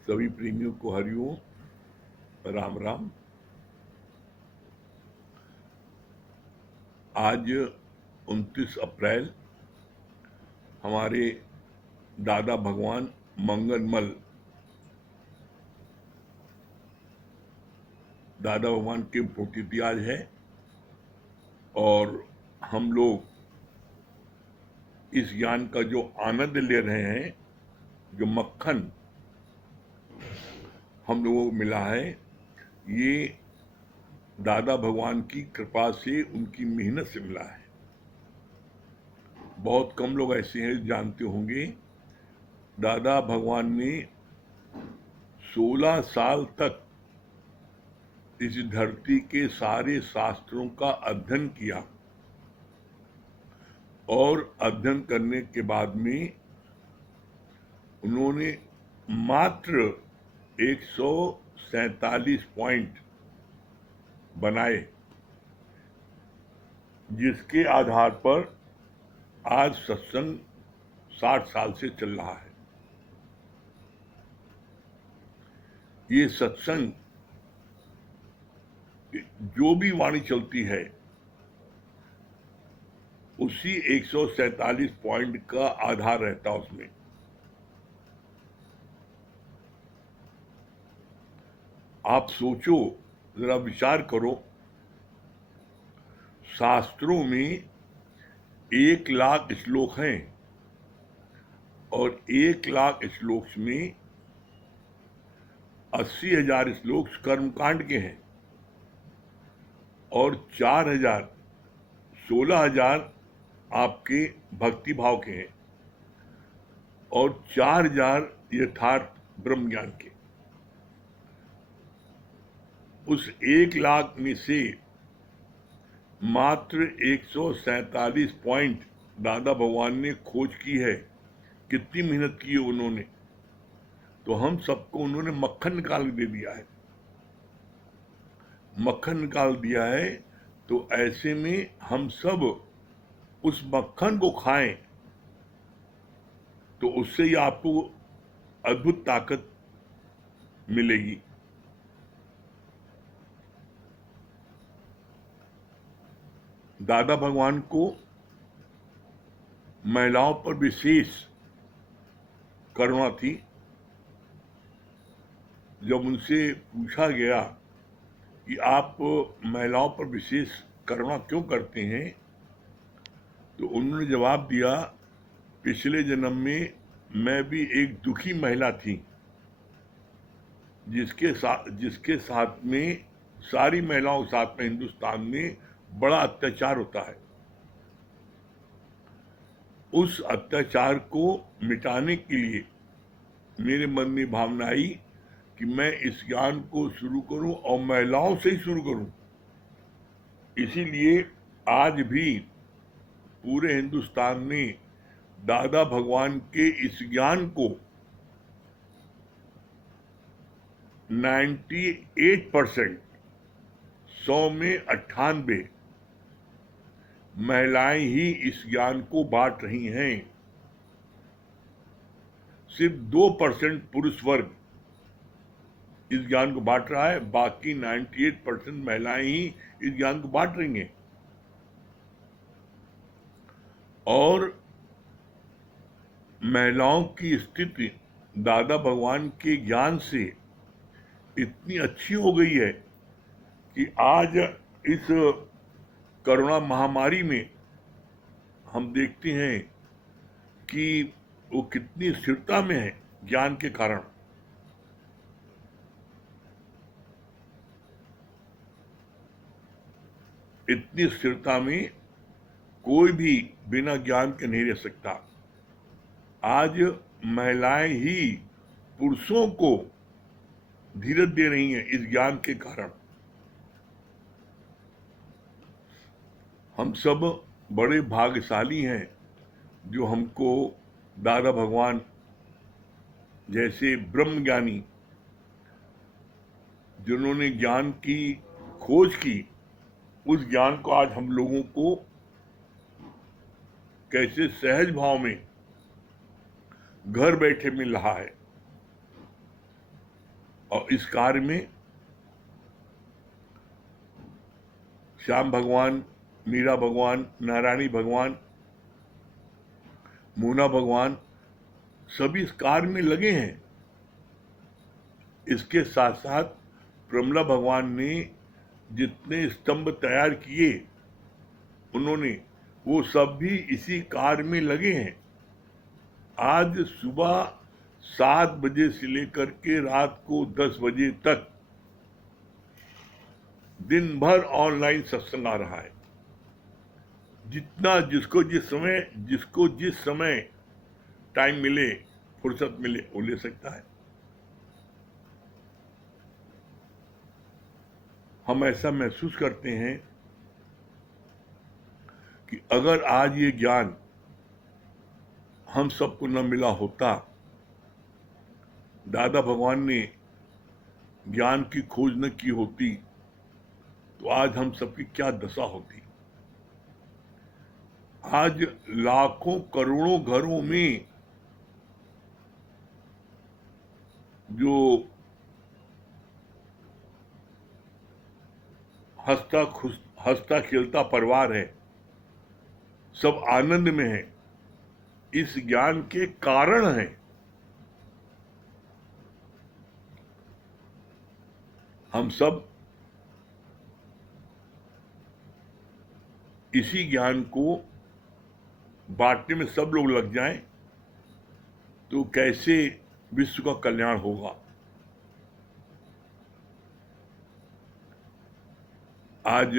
सभी प्रेमियों को हरिओम, राम राम। आज 29 अप्रैल हमारे दादा भगवान मंगलमल दादा भगवान की पुण्यतिथि आज है और हम लोग इस ज्ञान का जो आनंद ले रहे हैं, जो मक्खन हम लोगों को मिला है, ये दादा भगवान की कृपा से, उनकी मेहनत से मिला है। बहुत कम लोग ऐसे हैं जानते होंगे, दादा भगवान ने 16 साल तक इस धरती के सारे शास्त्रों का अध्ययन किया और अध्ययन करने के बाद में उन्होंने मात्र 147 पॉइंट बनाए, जिसके आधार पर आज सत्संग 60 साल से चल रहा है। ये सत्संग जो भी वाणी चलती है उसी 147 पॉइंट का आधार रहता उसमें। आप सोचो, जरा विचार करो, शास्त्रों में 1 लाख श्लोक हैं और 1 लाख श्लोक में 80,000 श्लोक कर्मकांड के हैं और 16,000 आपके भक्ति भाव के हैं और 4,000 यथार्थ ब्रह्म ज्ञान के। उस 1 लाख में से मात्र 147 पॉइंट दादा भगवान ने खोज की है। कितनी मेहनत की है उन्होंने, तो हम सबको उन्होंने मक्खन निकाल के दे दिया है। मक्खन निकाल दिया है, तो ऐसे में हम सब उस मक्खन को खाएं तो उससे ही आपको अद्भुत ताकत मिलेगी। दादा भगवान को महिलाओं पर विशेष करुणा थी। जब उनसे पूछा गया कि आप महिलाओं पर विशेष करुणा क्यों करते हैं, तो उन्होंने जवाब दिया, पिछले जन्म में मैं भी एक दुखी महिला थी जिसके साथ में सारी महिलाओं के साथ में हिंदुस्तान में बड़ा अत्याचार होता है। उस अत्याचार को मिटाने के लिए मेरे मन में भावना आई कि मैं इस ज्ञान को शुरू करूं और महिलाओं से ही शुरू करूं। इसीलिए आज भी पूरे हिंदुस्तान में दादा भगवान के इस ज्ञान को 98%, 100 में 98 महिलाएं ही इस ज्ञान को बांट रही हैं। सिर्फ 2% पुरुष वर्ग इस ज्ञान को बांट रहा है, बाकी 98% महिलाएं ही इस ज्ञान को बांट रही हैं। और महिलाओं की स्थिति दादा भगवान के ज्ञान से इतनी अच्छी हो गई है कि आज इस कोरोना महामारी में हम देखते हैं कि वो कितनी स्थिरता में है ज्ञान के कारण। इतनी स्थिरता में कोई भी बिना ज्ञान के नहीं रह सकता। आज महिलाएं ही पुरुषों को धीरज दे रही हैं इस ज्ञान के कारण। हम सब बड़े भाग्यशाली हैं जो हमको दादा भगवान जैसे ब्रह्म ज्ञानी, जिन्होंने ज्ञान की खोज की, उस ज्ञान को आज हम लोगों को कैसे सहज भाव में घर बैठे मिल रहा है। और इस कार्य में श्याम भगवान, मीरा भगवान, नारायणी भगवान, मूना भगवान सभी इस कार्य में लगे हैं। इसके साथ साथ प्रमला भगवान ने जितने स्तंभ तैयार किए उन्होंने वो सब भी इसी कार्य में लगे हैं। आज सुबह 7 बजे से लेकर के रात को 10 बजे तक दिन भर ऑनलाइन सत्संग आ रहा है। जितना जिसको जिस समय टाइम मिले, फुर्सत मिले, वो ले सकता है। हम ऐसा महसूस करते हैं कि अगर आज ये ज्ञान हम सबको न मिला होता, दादा भगवान ने ज्ञान की खोज न की होती, तो आज हम सबकी क्या दशा होती। आज लाखों करोड़ों घरों में जो हंसता खेलता परिवार है, सब आनंद में है, इस ज्ञान के कारण है। हम सब इसी ज्ञान को बांटने में सब लोग लग जाएं तो कैसे विश्व का कल्याण होगा। आज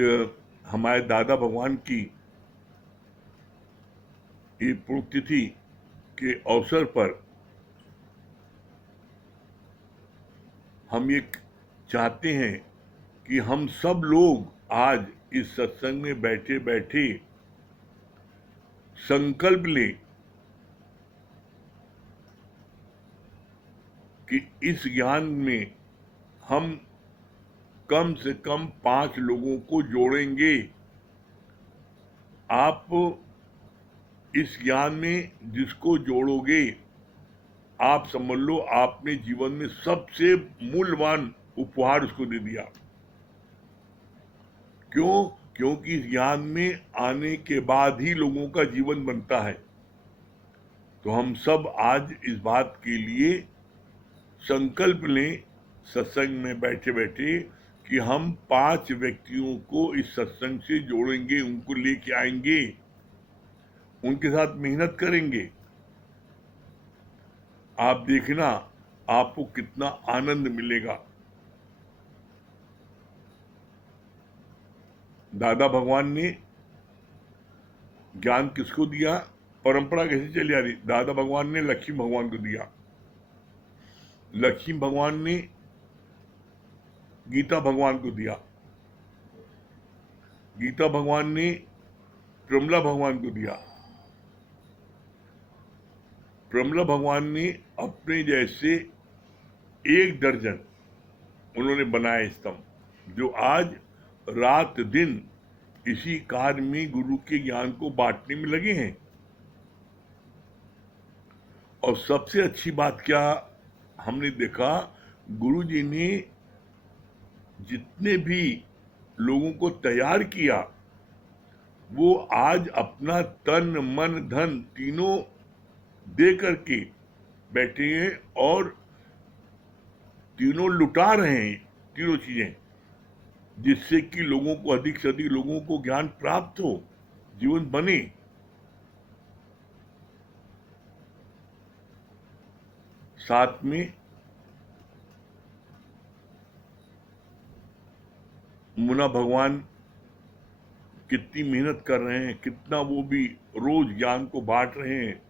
हमारे दादा भगवान की ये पुण्यतिथि के अवसर पर हम ये चाहते हैं कि हम सब लोग आज इस सत्संग में बैठे बैठे संकल्प लें कि इस ज्ञान में हम कम से कम 5 लोगों को जोड़ेंगे। आप इस ज्ञान में जिसको जोड़ोगे, आप समझ लो आपने जीवन में सबसे मूल्यवान उपहार उसको दे दिया। क्यों? क्योंकि इस ज्ञान में आने के बाद ही लोगों का जीवन बनता है। तो हम सब आज इस बात के लिए संकल्प लें सत्संग में बैठे बैठे कि हम 5 व्यक्तियों को इस सत्संग से जोड़ेंगे, उनको लेके आएंगे, उनके साथ मेहनत करेंगे। आप देखना आपको कितना आनंद मिलेगा। दादा भगवान ने ज्ञान किसको दिया? परंपरा कैसे चली आ रही? दादा भगवान ने लक्ष्मी भगवान को दिया, लक्ष्मी भगवान ने गीता भगवान को दिया, गीता भगवान ने प्रमला भगवान को दिया, प्रमला भगवान ने अपने जैसे 1 दर्जन उन्होंने बनाए स्तंभ, जो आज रात दिन इसी कार्य में गुरु के ज्ञान को बांटने में लगे हैं। और सबसे अच्छी बात क्या हमने देखा, गुरु जी ने जितने भी लोगों को तैयार किया, वो आज अपना तन मन धन तीनों दे करके बैठे हैं और तीनों लुटा रहे हैं, तीनों चीजें, जिससे कि लोगों को अधिक से अधिक लोगों को ज्ञान प्राप्त हो, जीवन बने। साथ में मुना भगवान कितनी मेहनत कर रहे हैं, कितना वो भी रोज ज्ञान को बांट रहे हैं,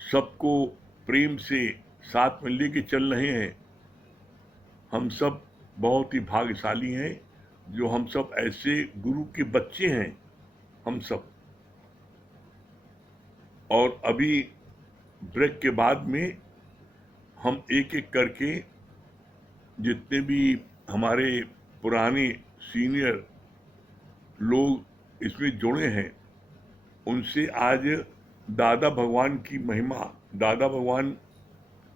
सबको प्रेम से साथ में लेके चल रहे हैं। हम सब बहुत ही भाग्यशाली हैं जो हम सब ऐसे गुरु के बच्चे हैं, हम सब। और अभी ब्रेक के बाद में हम एक एक करके जितने भी हमारे पुराने सीनियर लोग इसमें जुड़े हैं, उनसे आज दादा भगवान की महिमा, दादा भगवान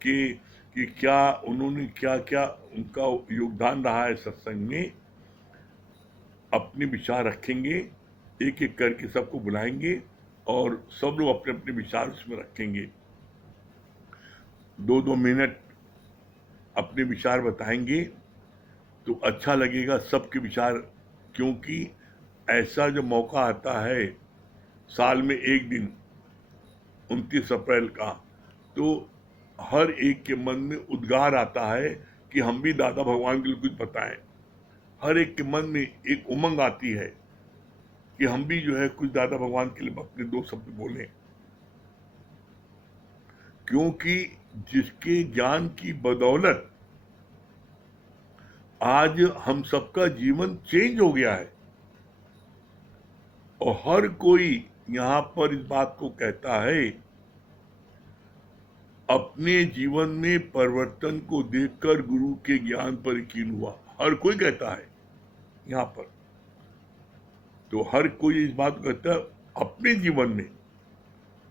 के कि क्या उन्होंने क्या क्या उनका योगदान रहा है सत्संग में, अपने विचार रखेंगे, एक एक करके सबको बुलाएंगे और सब लोग अपने अपने विचार उसमें रखेंगे। 2-2 मिनट अपने विचार बताएंगे तो अच्छा लगेगा सबके विचार, क्योंकि ऐसा जो मौका आता है साल में एक दिन 29 अप्रैल का, तो हर एक के मन में उद्गार आता है कि हम भी दादा भगवान के लिए कुछ बताएं। हर एक के मन में एक उमंग आती है कि हम भी जो है कुछ दादा भगवान के लिए अपने 2 शब्द बोलें, क्योंकि जिसके ज्ञान की बदौलत आज हम सबका जीवन चेंज हो गया है और हर कोई यहाँ पर इस बात को कहता है, अपने जीवन में परिवर्तन को देखकर गुरु के ज्ञान पर यकीन हुआ। हर कोई कहता है यहाँ पर, तो हर कोई इस बात को कहता है अपने जीवन में।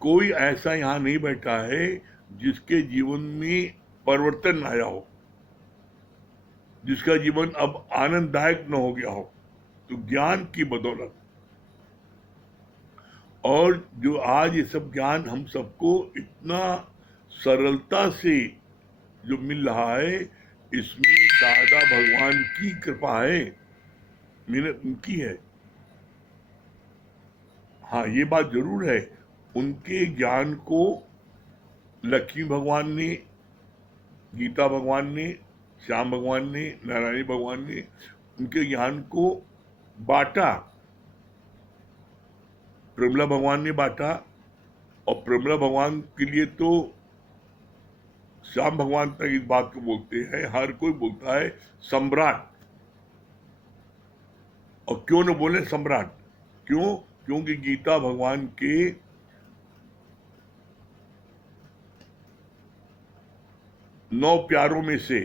कोई ऐसा यहाँ नहीं बैठा है जिसके जीवन में परिवर्तन आया हो, जिसका जीवन अब आनंददायक न हो गया हो, तो ज्ञान की बदौलत। और जो आज ये सब ज्ञान हम सबको इतना सरलता से जो मिल रहा है, इसमें दादा भगवान की कृपा है, मेहनत उनकी है। हाँ, ये बात जरूर है, उनके ज्ञान को लक्ष्मी भगवान ने, गीता भगवान ने, श्याम भगवान ने, नारायण भगवान ने उनके ज्ञान को बांटा। प्रमिला भगवान ने बांटा, और प्रमिला भगवान के लिए तो श्याम भगवान तक इस बात को बोलते हैं, हर कोई बोलता है सम्राट। और क्यों न बोले सम्राट, क्यों? क्योंकि गीता भगवान के 9 प्यारों में से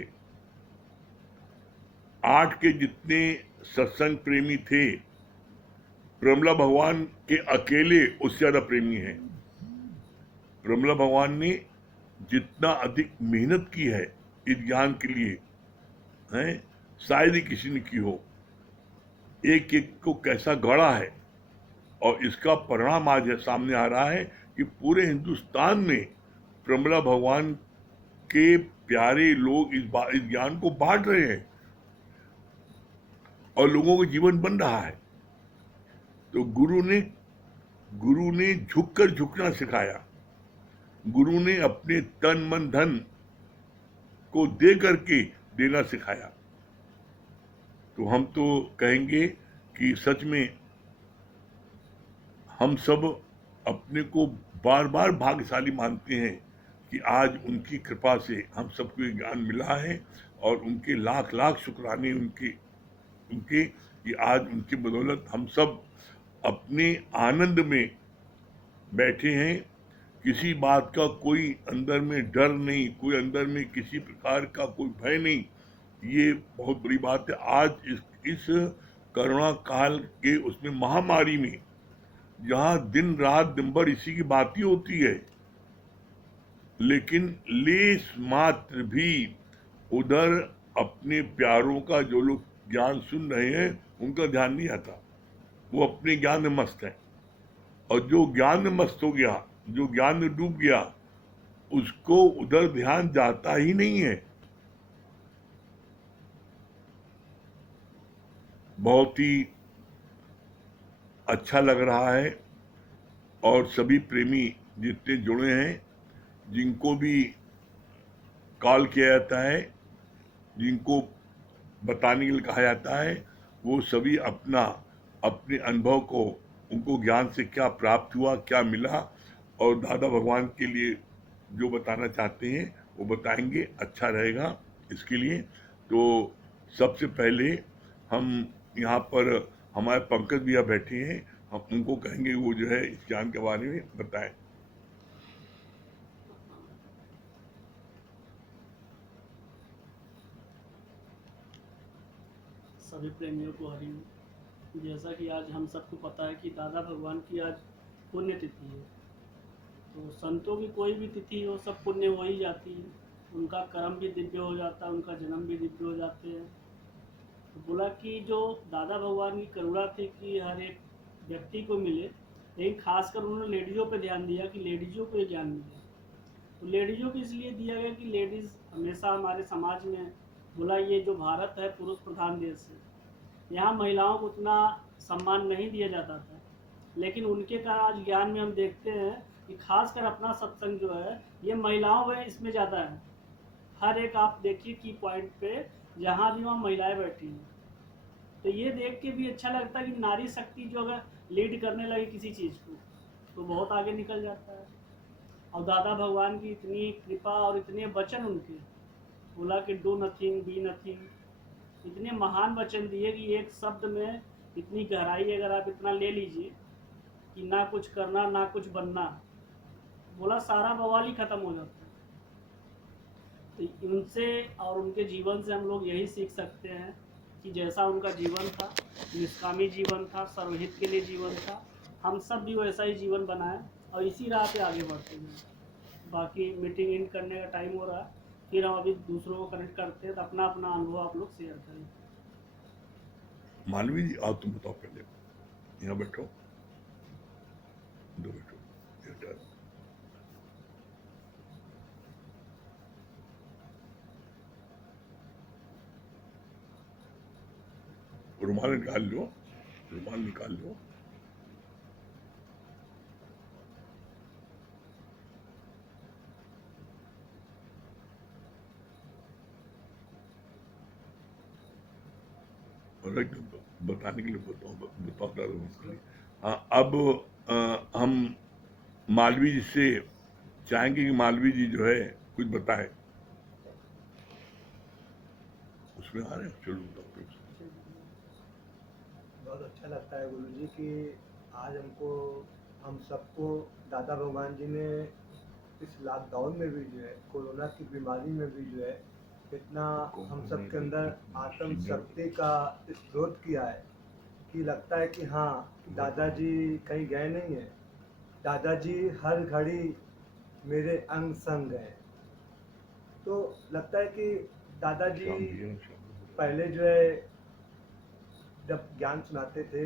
8 के जितने सत्संग प्रेमी थे, प्रमिला भगवान के अकेले उससे ज्यादा प्रेमी हैं। प्रमिला भगवान ने जितना अधिक मेहनत की है इस ज्ञान के लिए, है शायद ही किसी ने की हो। एक एक को कैसा गढ़ा है, और इसका परिणाम आज सामने आ रहा है कि पूरे हिंदुस्तान में प्रमिला भगवान के प्यारे लोग इस ज्ञान को बांट रहे हैं और लोगों का जीवन बन रहा है। तो गुरु ने झुककर झुकना सिखाया, गुरु ने अपने तन मन धन को दे करके देना सिखाया। तो हम तो कहेंगे कि सच में हम सब अपने को बार बार भाग्यशाली मानते हैं कि आज उनकी कृपा से हम सबको ये ज्ञान मिला है, और उनके लाख लाख शुक्राने उनके कि आज उनकी बदौलत हम सब अपने आनंद में बैठे हैं। किसी बात का कोई अंदर में डर नहीं, कोई अंदर में किसी प्रकार का कोई भय नहीं। ये बहुत बड़ी बात है। आज इस कोरोना काल के उसमें महामारी में, जहां दिन रात दिन भर इसी की बात ही होती है, लेकिन लेस मात्र भी उधर अपने प्यारों का जो लोग ज्ञान सुन रहे हैं उनका ध्यान नहीं आता, वो अपने ज्ञान में मस्त है। और जो ज्ञान में मस्त हो गया, जो ज्ञान में डूब गया, उसको उधर ध्यान जाता ही नहीं है। बहुत ही अच्छा लग रहा है, और सभी प्रेमी जितने जुड़े हैं, जिनको भी कॉल किया जाता है, जिनको बताने के लिए कहा जाता है, वो सभी अपने अनुभव को, उनको ज्ञान से क्या प्राप्त हुआ, क्या मिला, और दादा भगवान के लिए जो बताना चाहते हैं वो बताएंगे। अच्छा रहेगा इसके लिए। तो सबसे पहले हम यहाँ पर हमारे पंकज भैया बैठे हैं, हम उनको कहेंगे वो जो है इस ज्ञान के बारे में बताएं। सभी प्रेमियों को हरि। जैसा कि आज हम सबको पता है कि दादा भगवान की आज पुण्य तिथि है, तो संतों की कोई भी तिथि हो सब पुण्य हो ही जाती है। उनका कर्म भी दिव्य हो जाता है, उनका जन्म भी दिव्य हो जाते हैं। तो बोला कि जो दादा भगवान की करुणा थी कि हर एक व्यक्ति को मिले, लेकिन खासकर उन्होंने लेडीज़ों पे ध्यान दिया कि लेडीज़ों को ये ज्ञान मिले। तो लेडीज़ों को इसलिए दिया गया कि लेडीज़ हमेशा हमारे समाज में, बोला ये जो भारत है पुरुष प्रधान देश है, यहाँ महिलाओं को उतना सम्मान नहीं दिया जाता था, लेकिन उनके कारण आज ज्ञान में हम देखते हैं कि खासकर अपना सत्संग जो है ये महिलाओं में इसमें ज़्यादा है। हर एक आप देखिए की पॉइंट पे जहाँ भी वहाँ महिलाएं बैठी हैं। तो ये देख के भी अच्छा लगता है कि नारी शक्ति जो अगर लीड करने लगे किसी चीज़ को तो बहुत आगे निकल जाता है। और दादा भगवान की इतनी कृपा और इतने वचन उनके, बोला कि डू नथिंग बी नथिंग, इतने महान वचन दिए कि एक शब्द में इतनी गहराई अगर आप इतना ले लीजिए कि ना कुछ करना ना कुछ बनना, बोला सारा बवाल ही खत्म हो जाता है। तो उनसे और उनके जीवन से हम लोग यही सीख सकते हैं कि जैसा उनका जीवन था, निष्कामी जीवन था, सर्वहित के लिए जीवन था, हम सब भी वैसा ही जीवन बनाएं और इसी राह पे आगे बढ़ते हैं। बाकी मीटिंग एंड करने का टाइम हो रहा है, फिर हम अभी दूसरों को कनेक्ट करते हैं, तो अपना अपना अनुभव आप लोग शेयर करें। मालवी जी आओ, तुम बताओ पहले, यहाँ बैठो, दो बैठो, रुमाल निकाल लो, रुमाल निकाल लो। बताने के लिए बताता रहूँ। हाँ, अब हम मालवी जी से चाहेंगे कि मालवी जी जो है कुछ बताए। उसमें आ रहे हैं, चलो बताओ। बहुत अच्छा लगता है गुरु जी कि आज हमको, हम सबको दादा भगवान जी ने इस लॉकडाउन में भी जो है, कोरोना की बीमारी में भी जो है, इतना हम सब के अंदर आत्म शक्ति का स्रोत किया है कि लगता है कि हाँ, दादाजी कहीं गए नहीं हैं, दादाजी हर घड़ी मेरे अंग संग हैं। तो लगता है कि दादाजी पहले जो है जब ज्ञान सुनाते थे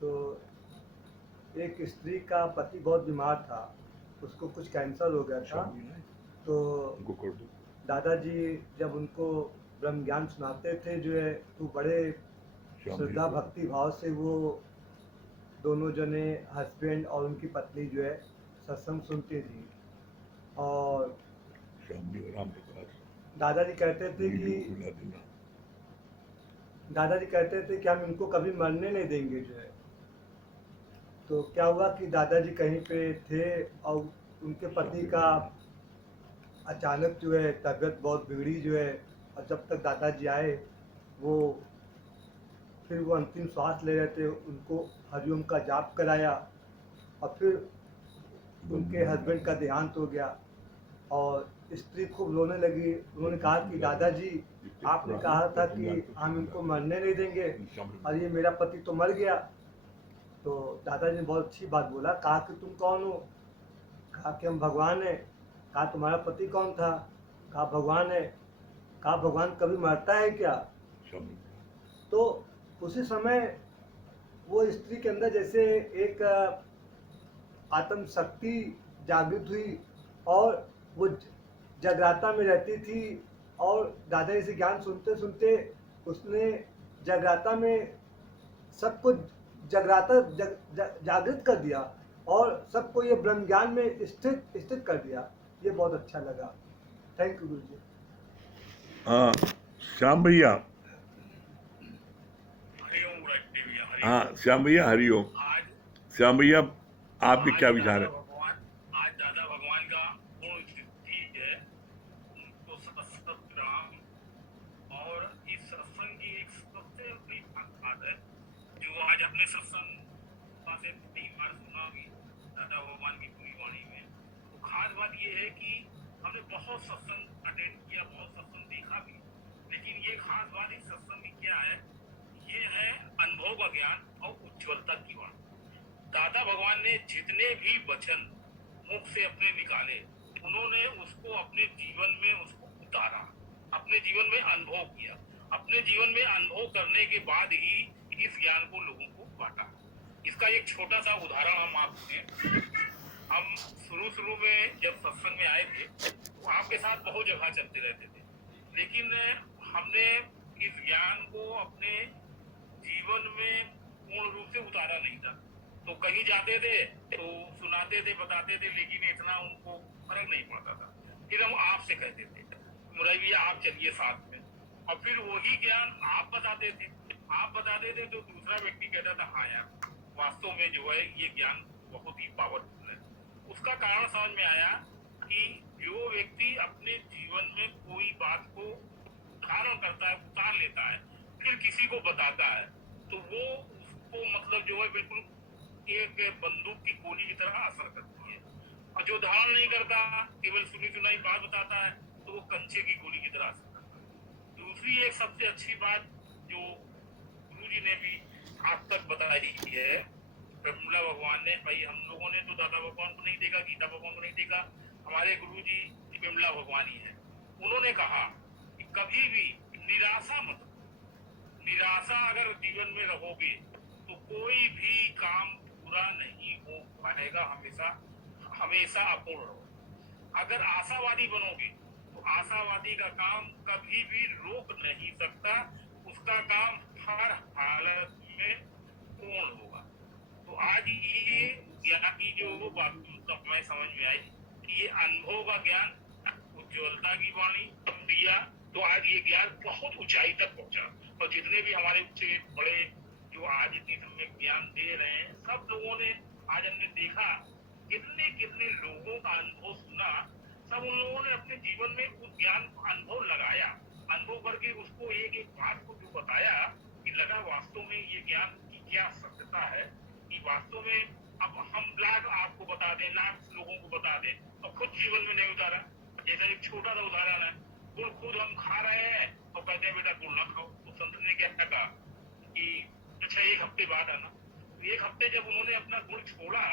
तो एक स्त्री का पति बहुत बीमार था, उसको कुछ कैंसर हो गया था। तो दादाजी जब उनको ब्रह्म ज्ञान सुनाते थे जो है, तो बड़े श्रद्धा भक्ति भाव से वो दोनों जने हस्बैंड और उनकी पत्नी जो है सत्संग सुनती थी। और दादाजी कहते थे कि हम इनको कभी मरने नहीं देंगे जो है। तो क्या हुआ कि दादाजी कहीं पे थे और उनके पति का अचानक जो है तबीयत बहुत बिगड़ी जो है, और जब तक दादाजी आए फिर वो अंतिम श्वास ले रहे थे, उनको हरिओम का जाप कराया और फिर उनके हस्बैंड का देहांत हो गया। और स्त्री खूब रोने लगी। उन्होंने कहा कि दादाजी आपने कहा था कि हम इनको मरने नहीं देंगे और ये मेरा पति तो मर गया। तो दादाजी ने बहुत अच्छी बात बोला, कहा कि तुम कौन हो? कहा कि हम भगवान हैं। कहा तुम्हारा पति कौन था? कहा भगवान है। कहा भगवान कभी मरता है क्या? तो उसी समय वो स्त्री के अंदर जैसे एक आत्म शक्ति जागृत हुई और वो जगराता में रहती थी। और दादाजी से ज्ञान सुनते सुनते उसने जगराता में सबको जागृत कर दिया और सबको ये ब्रह्म ज्ञान में स्थित कर दिया। ये बहुत अच्छा लगा। थैंक यू गुरु जी। श्याम भैया, हाँ श्याम भैया हरिओम। श्याम भैया आपके क्या विचार है? आज दादा भगवान का पूर्ण स्थिति है, उनको सत्संग और इस सत्संग की एक सबसे बड़ी बात है जो आज अपने सत्संग से 3 बार सुना होगी दादा भगवान की पूरी वाणी में। तो खास बात ये है कि हमने बहुत सत्संग अटेंड किया, बहुत सत्संग देखा भी, लेकिन ये खास बात इस सत्संग में क्या है, ये है अनुभव का ज्ञान और उज्ज्वलता की बात। दादा भगवान ने जितने भी वचन मुख से अपने निकाले, उन्होंने उसको अपने जीवन में उसको उतारा, अपने जीवन में अनुभव किया, अपने जीवन में अनुभव करने के बाद ही इस ज्ञान को लोगों को बांटा। इसका एक छोटा सा उदाहरण हम आपको दें। हम शुरू में जब सत्संग में आए थे तो आपके साथ बहुत जगह चलते रहते थे, लेकिन हमने इस ज्ञान को अपने जीवन में पूर्ण रूप से उतारा नहीं था। तो कहीं जाते थे तो सुनाते थे, बताते थे, लेकिन इतना उनको फर्क नहीं पड़ता था। फिर हम आपसे कहते थे मुरारी भैया आप चलिए साथ में, और फिर वही ज्ञान आप बताते थे तो दूसरा व्यक्ति कहता था हाँ यार वास्तव में जो है ये ज्ञान बहुत ही पावरफुल है। उसका कारण समझ में आया कि जो व्यक्ति अपने जीवन में कोई बात को धारण करता है, उतार लेता है, फिर किसी को बताता है, तो वो उसको मतलब जो है बिल्कुल एक बंदूक की गोली की तरह असर करती है। और जो धारण नहीं करता, केवल सुनी सुनाई बात बताता है, तो वो कंचे की गोली की तरह असर करता है। दूसरी एक सबसे अच्छी बात जो गुरु जी ने भी आप तक बताई है, बिमला भगवान ने, भाई हम लोगों ने तो दादा भगवान को नहीं देखा, गीता भगवान को नहीं देखा, हमारे गुरु जी बिमला भगवान ही है। उन्होंने कहा कि कभी भी निराशा मत, निराशा अगर जीवन में रहोगे तो कोई भी काम पूरा नहीं हो पाएगा, हमेशा अपूर्ण रहो। अगर आशावादी बनोगे तो आशावादी का काम कभी भी रोक नहीं सकता, उसका काम हर हालत में पूर्ण होगा। तो आज ये ज्ञान की जो बात मैं समझ में आई कि ये अनुभव का ज्ञान, उज्ज्वलता की वाणी दिया, तो आज ये ज्ञान बहुत ऊंचाई तक पहुंचा। और जितने भी हमारे उससे बड़े जो आज इतनी समय ज्ञान दे रहे हैं, सब लोगों ने आज हमने देखा कितने कितने लोगों का अनुभव सुना, सब उन लोगों ने अपने जीवन में उस ज्ञान को अनुभव लगाया, अनुभव करके उसको एक एक बात को जो बताया कि लगा वास्तव में ये ज्ञान की क्या सत्यता है, कि वास्तव में अब हम लाख आपको बता दें, लाख लोगों को बता दें, और खुद जीवन में नहीं उतारा। जैसा एक छोटा सा उदाहरण है, गुड़ खुद हम खा रहे हैं और कहते हैं बेटा गुड़ ना खाओ, तो संत ने क्या कहा कि अच्छा एक हफ्ते बाद आना। तो एक हफ्ते जब उन्होंने अपना गुड़ छोड़ा,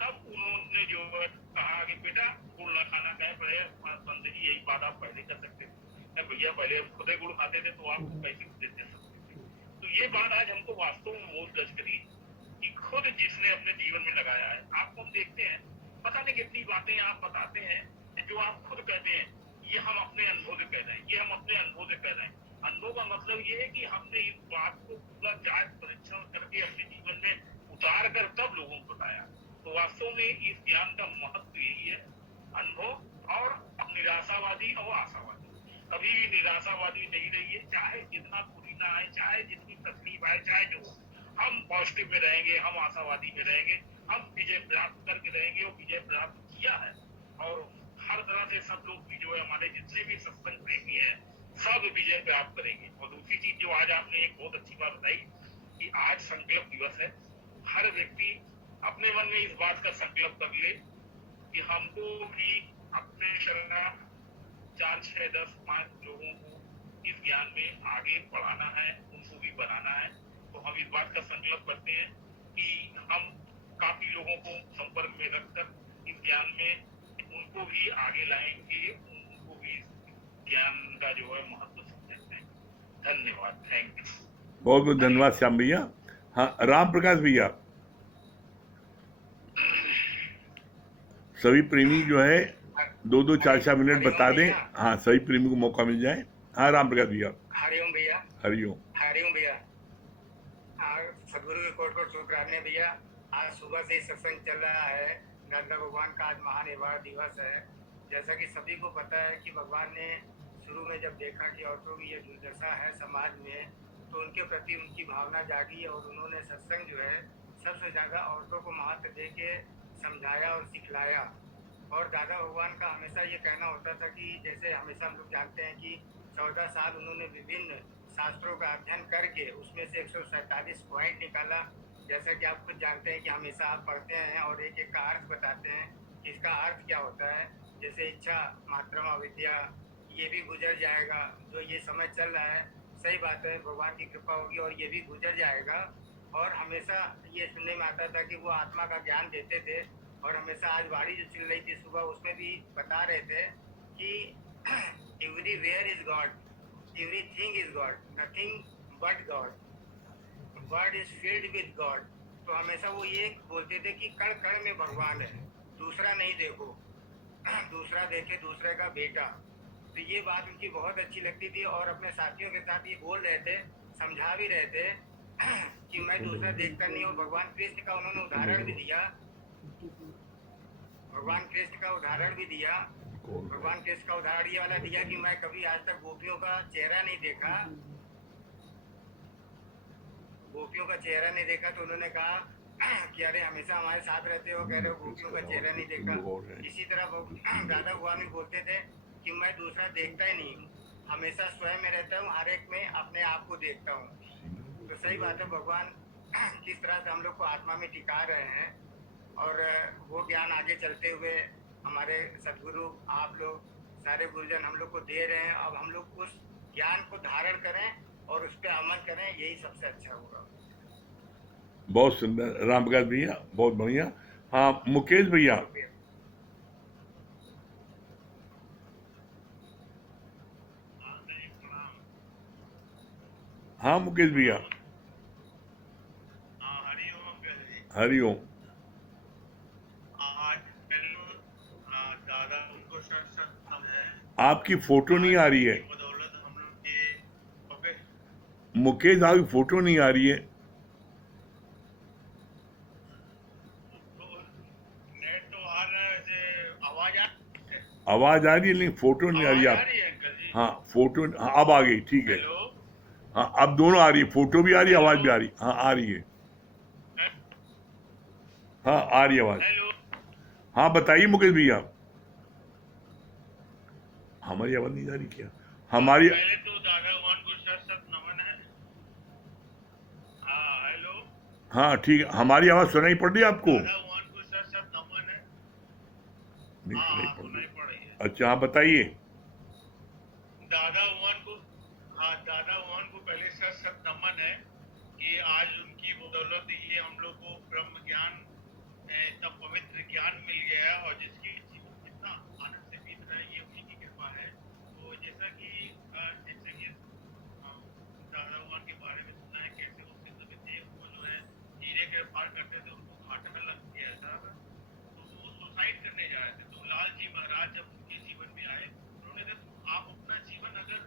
तब उन्होंने जो है कहा कि बेटा गुड़ ना खाना, कहे पहले संत जी यही बात आप पहले कर सकते थे, भैया पहले खुद ही गुड़ खाते थे तो आपको कैसे दे सकते थे। तो ये बात आज हमको वास्तव में बहुत टच करी कि खुद जिसने अपने जीवन में लगाया है। आपको हम देखते हैं, पता नहीं कितनी बातें आप बताते हैं जो आप खुद कहते हैं ये हम अपने अनुभव से कह रहे हैं, ये हम अपने अनुभव से कह रहे हैं। अनुभव का मतलब ये है कि हमने इस बात को पूरा जांच परीक्षण करके अपने जीवन में उतार कर तब लोगों को बताया। तो वास्तव में इस ज्ञान का महत्व यही है, अनुभव और निराशावादी और आशावादी। कभी भी निराशावादी नहीं रहिए, चाहे जितना बुरी ना आए, चाहे जितनी तकलीफ आए, चाहे जो, हम पॉजिटिव में रहेंगे, हम आशावादी में रहेंगे, हम विजय प्राप्त करके रहेंगे और विजय प्राप्त किया है। और हर तरह से सब लोग भी जो है हमारे जितने भी सत्संग प्रेमी हैं सब विजय प्राप्त करेंगे। और दूसरी चीज जो आज आपने एक बहुत अच्छी बात बताई कि आज संकल्प दिवस है, हर व्यक्ति अपने मन में इस बात का संकल्प कर ले कि हमको भी अपने शरण 4, 6, 10, 5 लोगों को इस ज्ञान में आगे बढ़ाना है, उनको भी बनाना है। तो हम इस बात का संकल्प करते हैं कि हम काफी लोगों को संपर्क में रखकर इस ज्ञान में उनको भी आगे लाएंगे, उनको भी ज्ञान का जो है महत्व समझते हैं। धन्यवाद, थैंक यू। बहुत बहुत धन्यवाद श्याम भैया। हाँ राम प्रकाश भैया, सभी प्रेमी जो है 2-2, 4-4 मिनट बता दें। हाँ सभी प्रेमी को मौका मिल जाए। हाँ राम प्रकाश भैया। हरिओम भैया। हरिओम। हरिओम भैया। सदगुरु के कोट कोट शुक्राने भैया। आज सुबह से सत्संग चल रहा है, दादा भगवान का आज महानिर्वाण दिवस है। जैसा कि सभी को पता है कि भगवान ने शुरू में जब देखा कि औरतों की ये दुर्दशा है समाज में, तो उनके प्रति उनकी भावना जागी और उन्होंने सत्संग जो है सबसे ज़्यादा औरतों को महत्व दे के समझाया और सिखलाया। और दादा भगवान का हमेशा ये कहना होता था कि जैसे हमेशा हम लोग जानते हैं कि 14 साल उन्होंने विभिन्न शास्त्रों का अध्ययन करके उसमें से 147 पॉइंट निकाला। जैसा कि आप खुद जानते हैं कि हमेशा आप पढ़ते हैं और एक एक का अर्थ बताते हैं कि इसका अर्थ क्या होता है। जैसे इच्छा मात्रम अविद्या, ये भी गुजर जाएगा। जो ये समय चल रहा है, सही बात है, भगवान की कृपा होगी और ये भी गुजर जाएगा। और हमेशा ये सुनने में आता था कि वो आत्मा का ज्ञान देते थे। और हमेशा आज वाणी जो चल रही थी सुबह, उसमें भी बता रहे थे कि everywhere is God, everything is God, nothing but God. Word is field with God. तो हमेशा वो ये बोलते थे कि कण कण में भगवान है, दूसरा नहीं देखो, दूसरा देखे दूसरे का बेटा। तो ये बात उनकी बहुत अच्छी लगती थी और अपने साथियों के साथ ये बोल रहे थे, समझा भी रहे थे कि मैं दूसरा देखता नहीं। और भगवान कृष्ण का उन्होंने उदाहरण भी दिया, भगवान कृष्ण का उदाहरण भी दिया। भगवान कृष्ण का उदाहरण ये वाला दिया कि मैं कभी आज तक गोपियों का चेहरा नहीं देखा, गोपियों का चेहरा नहीं देखा। तो उन्होंने कहा कि अरे हमेशा हमारे साथ रहते हो, कह रहे हो गोपियों का चेहरा नहीं देखा। इसी तरह दादा भगवान भी बोलते थे कि मैं दूसरा देखता ही नहीं हूँ, हमेशा स्वयं में रहता हूँ, हर एक में अपने आप को देखता हूँ। तो सही बात है, भगवान किस तरह से हम लोग को आत्मा में टिका रहे हैं और वो ज्ञान आगे चलते हुए हमारे सदगुरु आप लोग सारे गुरुजन हम लोग को दे रहे हैं। अब हम लोग उस ज्ञान को धारण करें और उस पर अमल करें, यही सबसे अच्छा होगा। बहुत सुंदर राम प्रकाश भैया, बहुत बढ़िया। हाँ मुकेश भैया। हाँ मुकेश भैया, हरिओम। दादा उनको आपकी फोटो नहीं आ रही है बदौलत हम लोग ये मुकेश, आपकी फोटो नहीं आ रही है। नेट तो आ रहा है, आवाज आवाज आ रही है लेकिन फोटो नहीं आ रही है आ आप। रही है अंकल जी। हाँ फोटो, हाँ, अब आ गई, ठीक है। हेलो, हाँ अब दोनों आ रही है, फोटो भी आ रही है, आवाज भी आ रही है। हाँ आ रही है, हाँ आ रही है आवाज। हेलो। हाँ बताइए मुकेश भैया, हमारी आवाज नहीं जा रही क्या? हमारी, पहले तो दादा भगवान को सत नमन है। हाँ हेलो, हाँ ठीक है, हमारी आवाज सुनाई पड़ रही है आपको? दादा भगवान को सत नमन है। नहीं हाँ सुनाई हाँ पड़ सुनाई रही। पड़ रही है। अच्छा हाँ बताइए। दादा भगवान को, हाँ दादा भगवान को पहले सत नमन है कि आज उनकी बदौलत ये हम लोग को ब्रह्म ज्ञान, इतना पवित्र ज्ञान मिल गया है और जिसकी जीवन कितना आनंद से बीत रहा है, ये उन्हीं की कृपा है। तो जैसा कि दादा भगवान के बारे में सुना है, कैसे वो सिद्ध विदेह को जो है हीरे के पार करते थे, उनको घाटा में लग गया था, तो वो सुसाइड करने जा रहे थे। तो लाल जी महाराज जब उनके जीवन में आए, उन्होंने कहा आप अपना जीवन अगर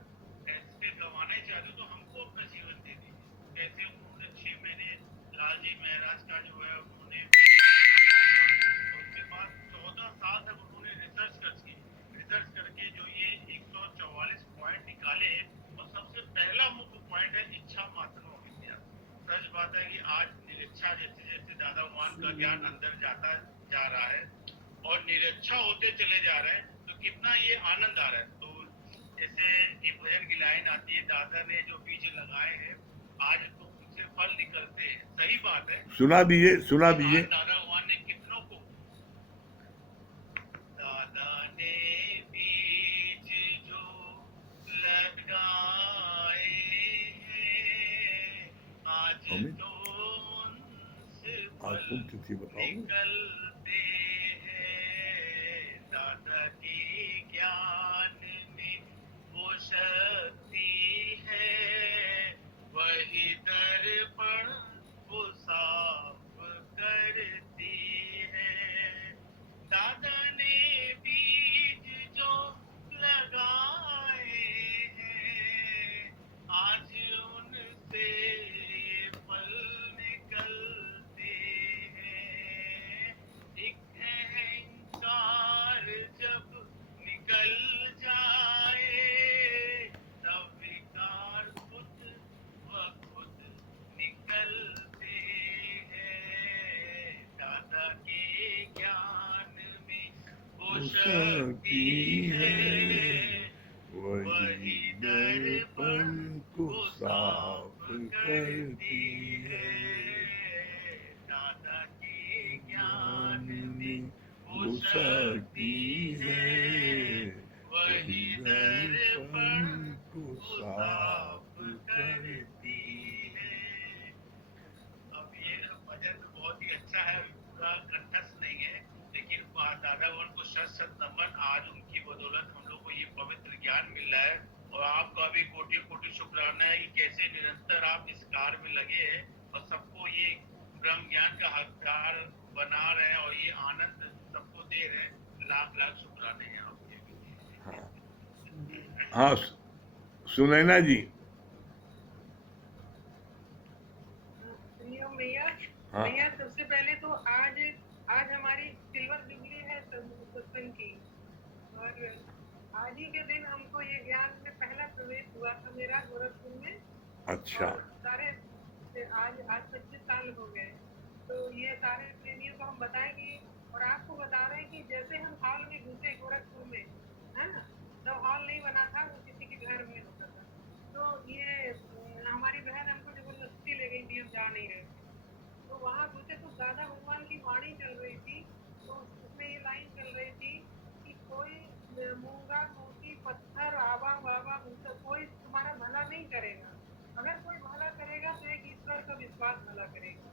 ऐसे गंवाना ही चाहते हो तो हमको अपना जीवन दे दीजिए। ऐसे उन्होंने 6 महीने लाल जी महाराज का जो है उन्होंने, उसके बाद 14 साल तक उन्होंने रिसर्च करके जो ये 144 पॉइंट निकाले। और सबसे पहला मुख्य पॉइंट है इच्छा मात्र विद्या। सच बात है कि आज निरीक्षा जैसे जैसे दादा भगवान का ज्ञान अंदर जाता जा रहा है और निरीक्षा होते चले जा रहे हैं, तो कितना ये आनंद आ रहा है। तो जैसे एक भजन की लाइन आती है, दादा ने जो बीज लगाए हैं आज तो उनसे फल निकलते हैं। सही बात है, सुना दीजिए, सुना दीजिए। दादा भगवान ने कितनों को, दादा ने बीज जो लगाए हैं आज अमित, तो उनसे आज फल तुम तिथि बताओ। निकलते हैं। दादा के ज्ञान में वो शक्ति है, वही दर्पण वो साफ करती है। दादा ने बीज जो लगाए हैं आज उनसे फल निकलते हैं। एक अहंकार जब निकल जाए तब विकार खुद ब खुद निकलते हैं। दादा के ज्ञान में वो शक्ति है, वही दर्पण को साफ करती है। दादा के ज्ञान में वो शक्ति है, वही दर्पण को साफ करती है। अब ये भजन तो बहुत ही अच्छा है, पूरा कंठस्थ नहीं है, लेकिन दादा भगवान को सत नमन। आज उनकी बदौलत हम लोग को ये पवित्र ज्ञान ज्ञान मिल रहा है और आपका भी कोटि कोटि शुक्राना है कि कैसे निरंतर आप इस कार्य में लगे हैं और सबको ये ब्रह्म ज्ञान का हकदार बना रहे हैं और ये आनंद सबको दे रहे हैं। लाख लाख शुक्राने हैं आपके। हाँ, सुनैना जी। भैया हाँ। भैया सबसे पहले तो आज आज हमारी सिल्वर जुबली है सत्संग की, और आज ही के दिन हमको ये ज्ञान में पहला प्रवेश हुआ था मेरा गोरखपुर में। अच्छा। और सारे आज 25 साल हो गए, तो ये सारे प्रेमियों को हम बताएंगे और आपको बता रहे हैं कि जैसे हम हॉल में घुसे गोरखपुर में, है ना, तो हॉल नहीं बना था, वो किसी के घर में होता था। तो ये हमारी बहन हमको जबरदस्ती ले गई थी, हम जा नहीं रहे। तो वहाँ घुसे तो दादा भगवान की वाणी चल रही थी, तो उसमें ये लाइन चल रही थी कि कोई मूंगा मोती पत्थर आवा बाबा कोई तुम्हारा भला नहीं करेगा, अगर कोई भला करेगा तो एक ईश्वर का विश्वास भला करेगा।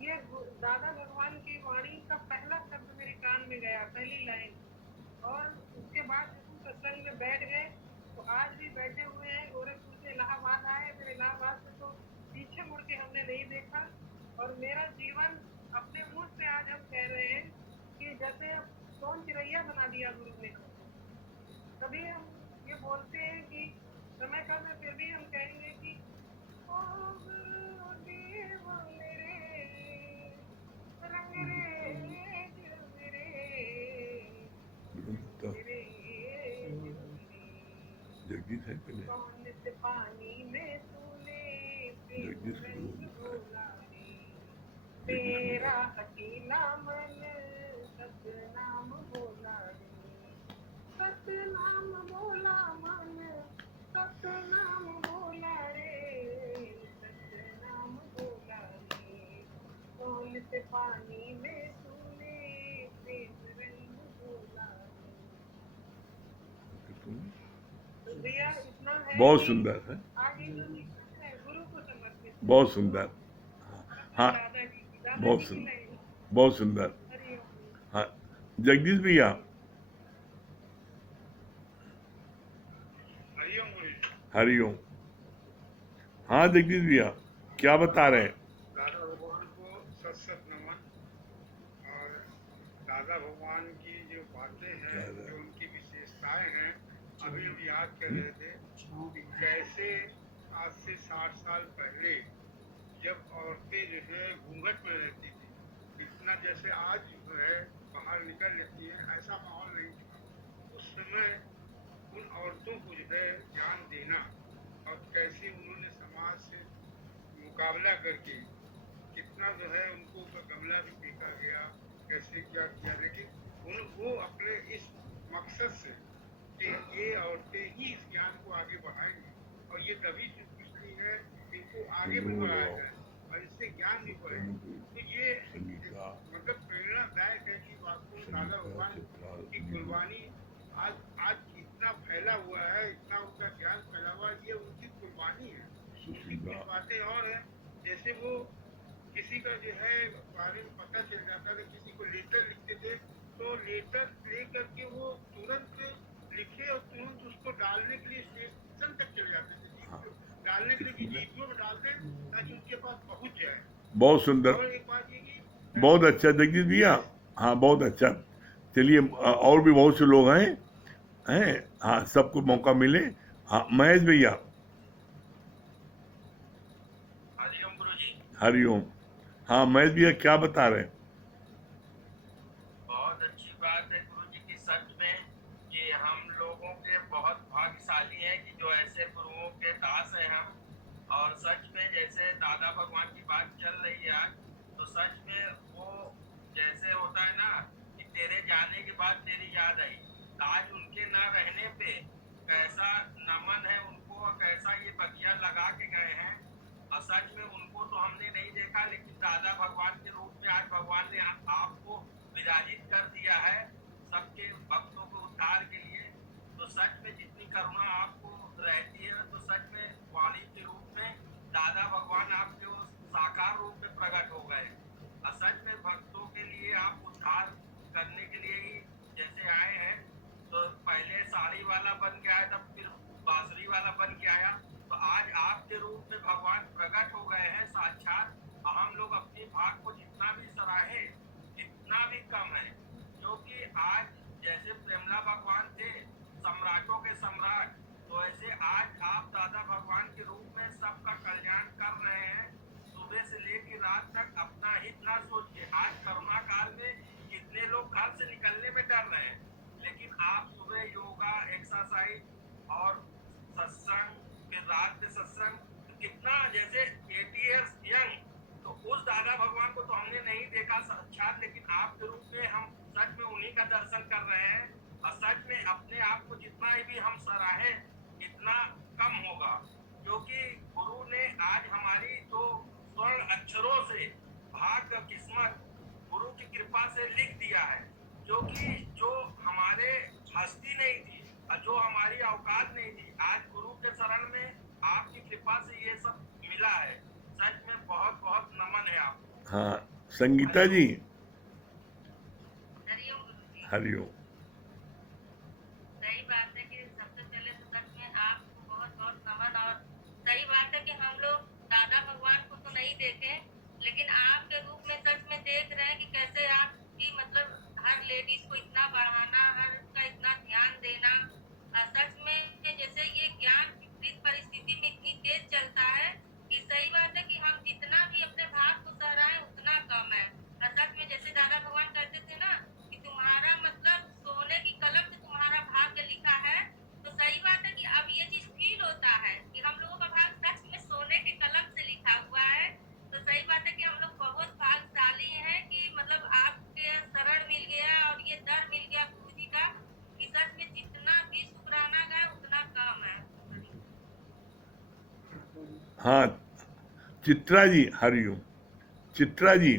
ये दादा भगवान की वाणी का पहला शब्द मेरे कान में गया, पहली लाइन। और उसके बाद हम सत्संग में बैठ गए, तो आज भी बैठे हुए हैं। गोरखपुर से इलाहाबाद आए, फिर इलाहाबाद से तो पीछे मुड़ के हमने नहीं देखा। और मेरा जीवन अपने मुंह से आज हम कह रहे हैं कि जैसे सोन चिड़ैया बना दिया गुरु ने। कभी हम ये बोलते हैं कि समय कम है, फिर भी हम कहेंगे कि ओ गुरुदेव मेरे रंग रे मेरे जगदीश है पहले। कौन से पानी में तूने जगदीश रंग घोला रे, तेरा अकेला मन सतनाम बोला रे, सतनाम बोला मन सतनाम बोला रे, सतनाम बोला रे, कौन से पानी में तूने प्रेम रंग घोला रे। तो भैया इतना है बहुत कि सुंदर है, आज ये जो जीवन है गुरु को समर्पित है। बहुत सुंदर। हाँ, दादाजी बहुत की सुंदर, लाइन। बहुत सुंदर। हरिओम। हाँ, जगदीश भैया। हरिओम गुरु। हरिओम। हाँ जगदीश भैया, क्या बता रहे हैं? दादा भगवान को सत सत नमन। और दादा भगवान की जो बातें हैं, जो उनकी विशेषताएं हैं, अभी हम याद कर रहे थे कि कैसे आज से 60 साल पहले जब औरतें जो है घूंघट में रहती थी, इतना जैसे आज जो है बाहर निकल लेती है, ऐसा माहौल नहीं था उस समय। उन औरतों को जो है ज्ञान देना और कैसे उन्होंने समाज से मुकाबला करके कितना जो है उनको गमला भी फेंका गया, कैसे क्या किया, लेकिन वो अपने इस मकसद से कि ये औरतें ही इस ज्ञान को आगे बढ़ाएंगी और ये तभी से पिछली है, इनको आगे भी बढ़ाया जाए और इससे ज्ञान भी बढ़े। तो ये मतलब प्रेरणादायक है कि वास्तव में दादा भगवान की कुर्बानी आज इतना फैला हुआ है, इतना उनका ज्ञान फैला हुआ है, ये उनकी कुर्बानी है। उसकी कुछ बातें और है, जैसे वो किसी का जो है बारे में पता चल जाता था, किसी को लेटर लिखते थे, तो लेटर ले करके वो तुरंत लिखे और तुरंत उसको डालने के लिए स्टेशन तक चले जाते थे, डालने के लिए जीपीओ में डाल दें ताकि उनके पास पहुंच जाए। बहुत सुंदर, और एक बात ये कि बहुत अच्छा जगदीश भैया। हाँ बहुत अच्छा। चलिए, और भी बहुत से लोग हैं। हाँ, सबको मौका मिले। हाँ महेश भैया। हरिओम गुरु जी। हरिओम। हाँ महेश भैया, क्या बता रहे हैं? बहुत अच्छी बात है गुरु जी की, सच में कि हम लोगों के बहुत भाग्यशाली हैं कि जो ऐसे गुरुओं के दास हैं हम। और सच में जैसे दादा भगवान की बात चल रही है आज, तो सच में वो जैसे होता है ना कि तेरे जाने के बाद तेरी याद आई, आज उनके ना रहने पे कैसा नमन है उनको और कैसा ये बगिया लगा के गए हैं। और सच में उनको तो हमने नहीं देखा, लेकिन दादा भगवान के रूप में आज भगवान ने आपको विराजित कर दिया है सबके भक्तों को उद्धार के लिए। तो सच में जितनी करुणा आपको रहती है, तो सच में वाणी के रूप में दादा भगवान आपके उस साकार रूप में प्रकट हो गए। और सच में भक्तों के लिए आप उद्धार करने के लिए ही जैसे आए हैं, तो पहले साड़ी वाला बन के आया, तब फिर बांसुरी वाला बन के आया। तो आज आपके रूप में भगवान प्रकट हो गए हैं साक्षात। हम लोग अपने भाग को जितना भी सराहे इतना भी कम है, क्योंकि आज जैसे प्रेमला भगवान थे सम्राटों के सम्राट, तो ऐसे आज आप दादा भगवान के रूप में सबका कल्याण कर रहे हैं। सुबह से लेकर रात तक अपना हित ना सोचिए। आज कोरोना काल में कितने लोग घर से निकलने में डर रहे हैं, लेकिन आप सुबह योगा, एक्सरसाइज और सत्संग, फिर रात में सत्संग, तो कितना जैसे 80 इयर्स यंग, तो उस दादा भगवान को तो हमने नहीं देखा साक्षात, लेकिन आपके रूप में हम सच में उन्हीं का दर्शन कर रहे हैं। और सच में अपने आप को जितना भी हम सराहे इतना कम होगा, क्योंकि गुरु ने आज हमारी जो स्वर्ण अक्षरों से भाग्य किस्मत गुरु की कृपा से लिख दिया है, क्योंकि जो हमारे हस्ती नहीं थी और जो हमारी औकात नहीं थी, आज गुरु के शरण में आपकी कृपा से ये सब मिला है। सच में बहुत बहुत नमन है आपको। हाँ संगीता जी, हरिओम गुरुजी। हरिओम। सही बात है कि सबसे पहले तो सच में आपको बहुत बहुत नमन। और सही बात है कि हम लोग दादा भगवान को तो नहीं देखे, लेकिन आपके रूप में सच में देख रहे हैं कि कैसे आपकी मतलब हर लेडीज को इतना बढ़ाना, हर का इतना ध्यान देना। सच में जैसे ये ज्ञान विपरीत परिस्थिति में इतनी तेज चलता है कि सही बात है कि हम जितना भी अपने भाग को सराहें उतना कम है। और सच में जैसे दादा भगवान कहते थे ना कि तुम्हारा मतलब सोने की कलम से तुम्हारा भाग्य लिखा है, तो सही बात है कि अब ये चीज फील होता है कि हम लोगों का भाग सच में सोने के कलम से लिखा हुआ है। तो सही बात है कि हम लोग बहुत भाग्यशाली हैं कि मतलब आपके शरण मिल गया और ये दर मिल गया गुरु जी का, कि सच में जितना भी शुक्राना गाए उतना कम है। हाँ चित्रा जी, हरिओम। चित्रा जी,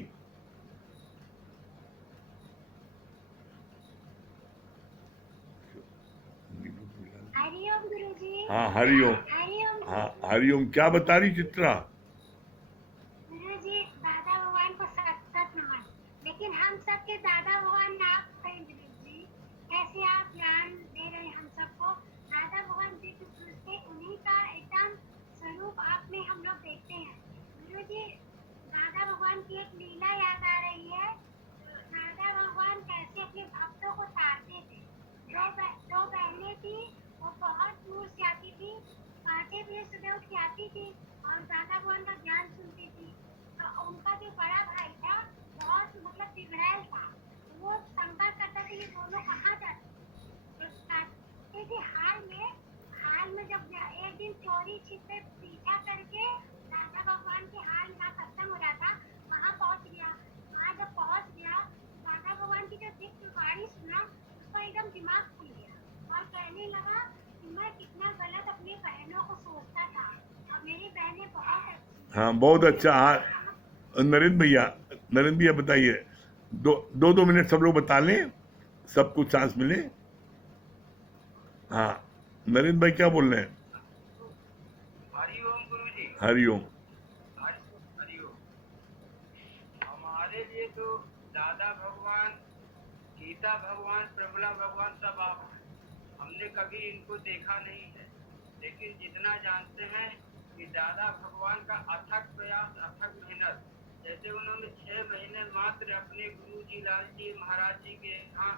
हरिओम गुरुजी। हाँ हरिओम। हरिओम हाँ हरिओम, क्या बता रही चित्रा? गुरुजी, दादा भगवान को सत सत नमन। लेकिन हम सबके दादा भगवान आप हैं गुरुजी, कैसे आप ज्ञान दे रहे हैं हम सबको। दादा भगवान दिव्य पुरुष थे, उन्हीं का एकदम स्वरूप आप में हम लोग देखते हैं गुरुजी। दादा भगवान की एक लीला याद आ रही है। दादा भगवान कैसे अपने भक्तों को तारते थे। दो बहनें थी, वो बहुत दूर से आती थी, 5 बजे सुबह उठ के आती थी और दादा भगवान का ज्ञान सुनती थी। तो उनका जो बड़ा भाई था बहुत मतलब बिगड़ैल था, वो शंका करता था ये दोनों कहाँ जाते थे। हाल में जब एक दिन चोरी छिपे पीछा करके दादा भगवान के हाल का सत्संग हो रहा था, वहाँ पहुँच गया। वहाँ जब पहुँच गया, दादा भगवान की जो दिव्य वाणी सुना, उसका एकदम दिमाग खुल गया और कहने लगा कि मैं कितना गलत अपनी बहनों को सोचता था और मेरी बहनें बहुत अच्छी। हाँ बहुत अच्छा। हाँ नरेंद्र भैया बताइए। दो मिनट सब लोग बता लें, सबको चांस मिले। हाँ नरेंद्र भाई क्या बोल रहे हैं? हरिओम गुरु जी। हरिओम। हरिओम। हमारे लिए तो दादा भगवान, गीता भगवान, प्रबला भगवान सब आप हैं। हमने कभी इनको देखा नहीं है, लेकिन जितना जानते हैं कि दादा भगवान का अथक प्रयास, अथक मेहनत, जैसे उन्होंने 6 महीने मात्र अपने गुरु जी लाल जी महाराज जी के यहाँ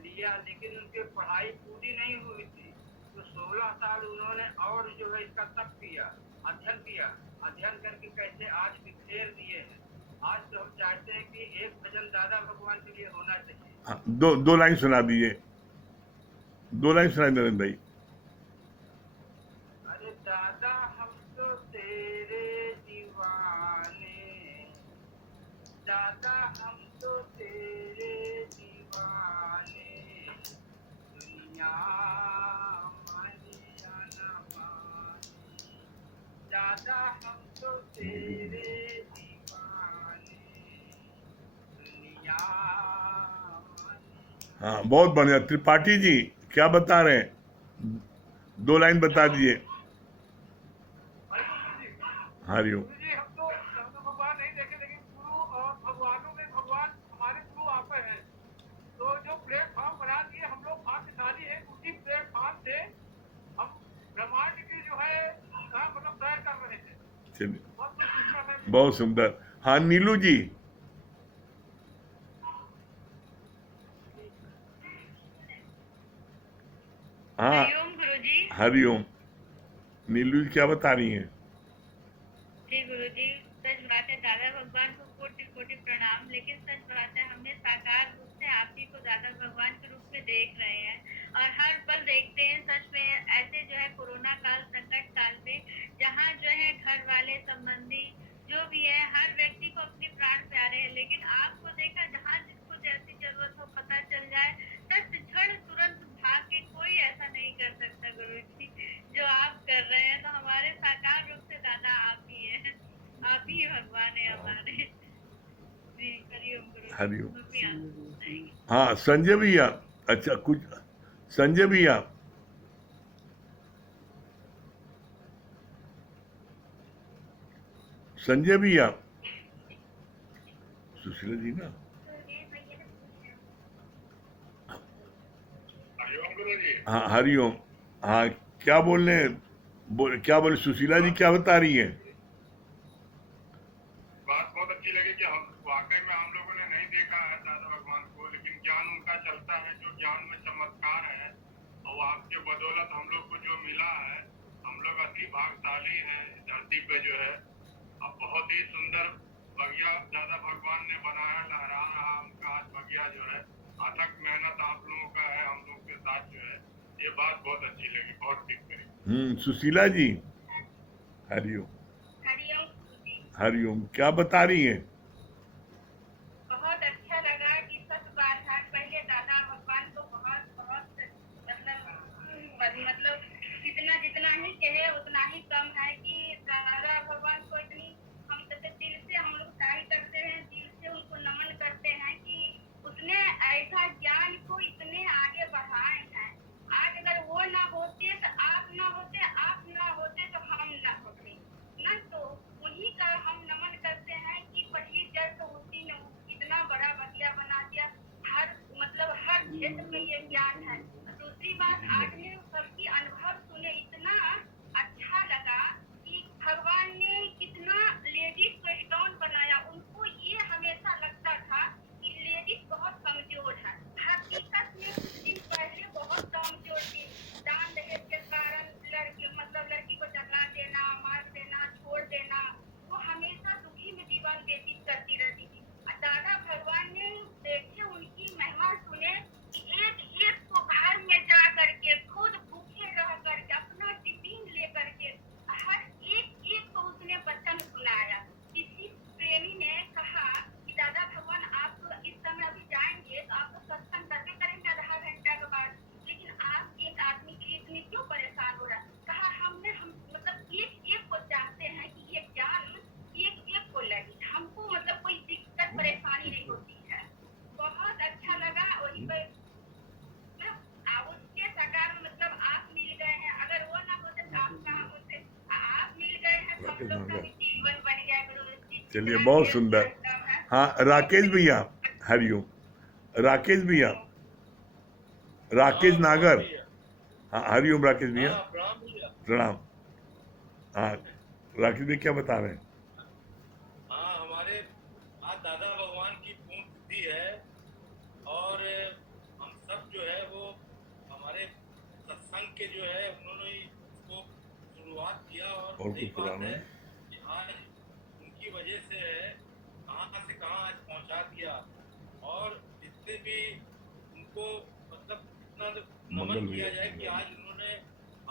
लिया, लेकिन उनकी पढ़ाई पूरी नहीं हुई थी। तो 16 साल उन्होंने और जो है इसका तप किया, अध्ययन करके कैसे आज बिखेर दिए हैं। आज तो हम चाहते हैं कि एक भजन दादा भगवान के लिए होना चाहिए। हाँ, दो लाइन सुना दीजिए, 2 लाइन सुनाए नरेंद्र भाई। अरे दादा हम तो तेरे दीवाने, दादा हम तो तेरे दीवाने, दुनिया माने या ना माने, दादा हम तो तेरे दीवाने, दुनिया माने। हाँ बहुत बढ़िया। त्रिपाठी जी क्या बता रहे हैं? 2 लाइन बता दीजिए। हरिओम। गुरु जी, हम तो भगवान नहीं देखे, लेकिन गुरु और भगवानों में भगवान हमारे गुरु आप हैं। तो जो प्लेटफॉर्म बना दिए हम लोग भाग्यशाली हैं, उसी प्लेटफॉर्म चलिए, बहुत कुछ सीखना था। बहुत सुंदर। हाँ नीलू जी। हाँ हरिओम गुरुजी। हरिओम। नीलू जी क्या बता रही हैं? जी गुरुजी, सच बात है, दादा भगवान को कोटि कोटि प्रणाम। लेकिन सच बात है, हमने साकार रूप से आप ही को दादा भगवान के रूप में देख रहे हैं और हर पल देखते हैं। सच में ऐसे जो है कोरोना काल, संकट काल में, जहाँ जो है घर वाले, संबंधी जो भी है, हर व्यक्ति को अपने प्राण प्यारे हैं, लेकिन आपको देखा, जहाँ जिसको जैसी जरूरत हो पता चल जाए, तत्क्षण तुरंत भाग के कोई ऐसा नहीं कर सकता गुरुजी जो आप कर रहे हैं। तो हमारे साकार रूप से दादा आप ही हैं, आप ही भगवान है हमारे। जी हरिओम गुरुजी। हरिओम। मम्मी आप हाँ संजय भैया। अच्छा कुछ संजय भैया। संजय भैया। सुशीला जी ना। हरिओम गुरु जी। हाँ हरिओम। हाँ क्या बोल रहे हैं? क्या बोले सुशीला जी क्या बता रही हैं? बात बहुत अच्छी लगी कि हम वाकई में हम लोगों ने नहीं देखा है दादा भगवान को, लेकिन ज्ञान उनका चलता है, जो ज्ञान में चमत्कार है, और आपके बदौलत हम लोग को जो मिला है, हम लोग अति भाग्यशाली हैं इस धरती पे जो है। अब बहुत ही सुंदर बगिया दादा भगवान ने बनाया, लहरा रहा उनका आज बगिया जो है। अथक मेहनत आप लोगों का है, हम लोग के साथ जो है। ये बात बहुत अच्छी लगी, बहुत ठीक करी। सुशीला जी। हरिओम। हरिओम गुरुजी। हरिओम क्या बता रही हैं? बहुत अच्छा लगा कि सच बात है, पहले दादा भगवान को बहुत बहुत मतलब जितना जितना ही कहे उतना ही कम है कि दादा भगवान को इतनी हम दिल से हम लोग तारीफ करते हैं, दिल से उनको नमन करते हैं कि उसने ऐसा ज्ञान को इतने आगे बढ़ाए हैं। आज अगर वो ना होते तो आप ना होते, आप ना होते तो हम ना होते ना, तो उन्हीं का हम नमन करते हैं कि पहली जड़ तो उसी ने इतना बड़ा बगिया बना दिया। हर मतलब हर क्षेत्र में ये ज्ञान है। दूसरी बात, आज ने सबकी अनुभव सुने, इतना अच्छा लगा कि भगवान ने कितना लेडीज को स्ट्रॉन्ग बनाया। उनको ये हमेशा लगता था कि लेडीज बहुत कमजोर है, हकीकत में कुछ दिन पहले बहुत कमजोर थी। दान दहेज के कारण लड़की को जला देना, मार देना, छोड़ देना, वो हमेशा दुखी में जीवन व्यतीत करती रहती थी। दादा भगवान ने देखे, उनकी महिमा सुने कि एक एक को घर में जा करके खुद भूखे रह करके अपना टिफिन ले करके हर एक एक को उसने वचन सुनाया। किसी प्रेमी ने कहा कि दादा भगवान आप इस समय अभी जाएंगे तो आप तो सत्संग करके करेंगे आधा घंटा के बाद, लेकिन आप एक आदमी के लिए इतनी क्यों परेशान हो रहा है? कहा हम मतलब एक एक को चाहते हैं कि ये ज्ञान एक एक को लगे, हमको मतलब कोई दिक्कत परेशानी नहीं होती है। बहुत अच्छा लगा। वही पर उसके साकार में मतलब आप मिल गए हैं, अगर वो ना होते तो आप कहाँ होते? आप मिल गए हैं तो हम लोग का भी जीवन बन गया गुरु जी। चलिए बहुत सुंदर। हाँ राकेश भैया। हरिओम। राकेश भैया। राकेश नागर। हाँ हरिओम राकेश भैया। प्रणाम। हाँ राकेश भैया क्या बता रहे हैं? हाँ, हमारे आज दादा भगवान की पूर्ण तिथि है और हम सब जो है वो हमारे सत्संग के जो है उन्होंने ही इसको शुरुआत किया और और सही कुछ बात पुराना है है? कि आज उनकी वजह से है कहाँ से कहाँ आज पहुँचा दिया। और जितने भी उनको मतलब इतना मंगल नमन भैया। किया जाए कि आज उन्होंने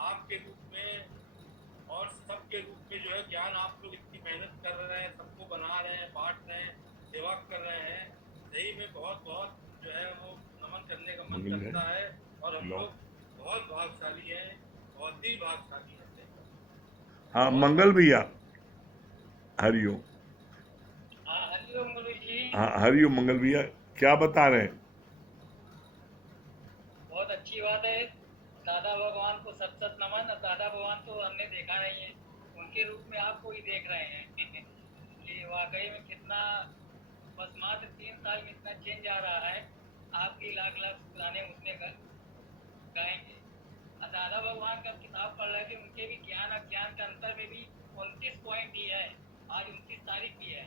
आपके रूप में और सबके रूप में जो है ज्ञान आप लोग इतनी मेहनत कर रहे हैं, सबको बना रहे हैं, बांट रहे हैं, सेवा कर रहे हैं। सही में बहुत बहुत जो है वो नमन करने का मन मंगल है। करता है और हम लो। लोग बहुत भाग्यशाली हैं, बहुत ही भाग्यशाली हैं। हाँ मंगल भैया। हरिओम। हरिओम गुरु जी। हाँ हरिओम मंगल भैया क्या बता रहे हैं? बहुत अच्छी बात है। दादा भगवान को सत सत नमन। दादा भगवान तो हमने देखा नहीं है, उनके रूप में आपको ही देख रहे हैं। ये वाकई में कितना, बस मात्र 3 साल में इतना चेंज आ रहा है। आपकी लाख लाख गाने उसने गाएंगे। दादा भगवान भगवान का किताब पढ़ रहे थे, उनके भी ज्ञान अज्ञान के अंतर में भी 29 पॉइंट ही है। आज 29 तारीख भी है।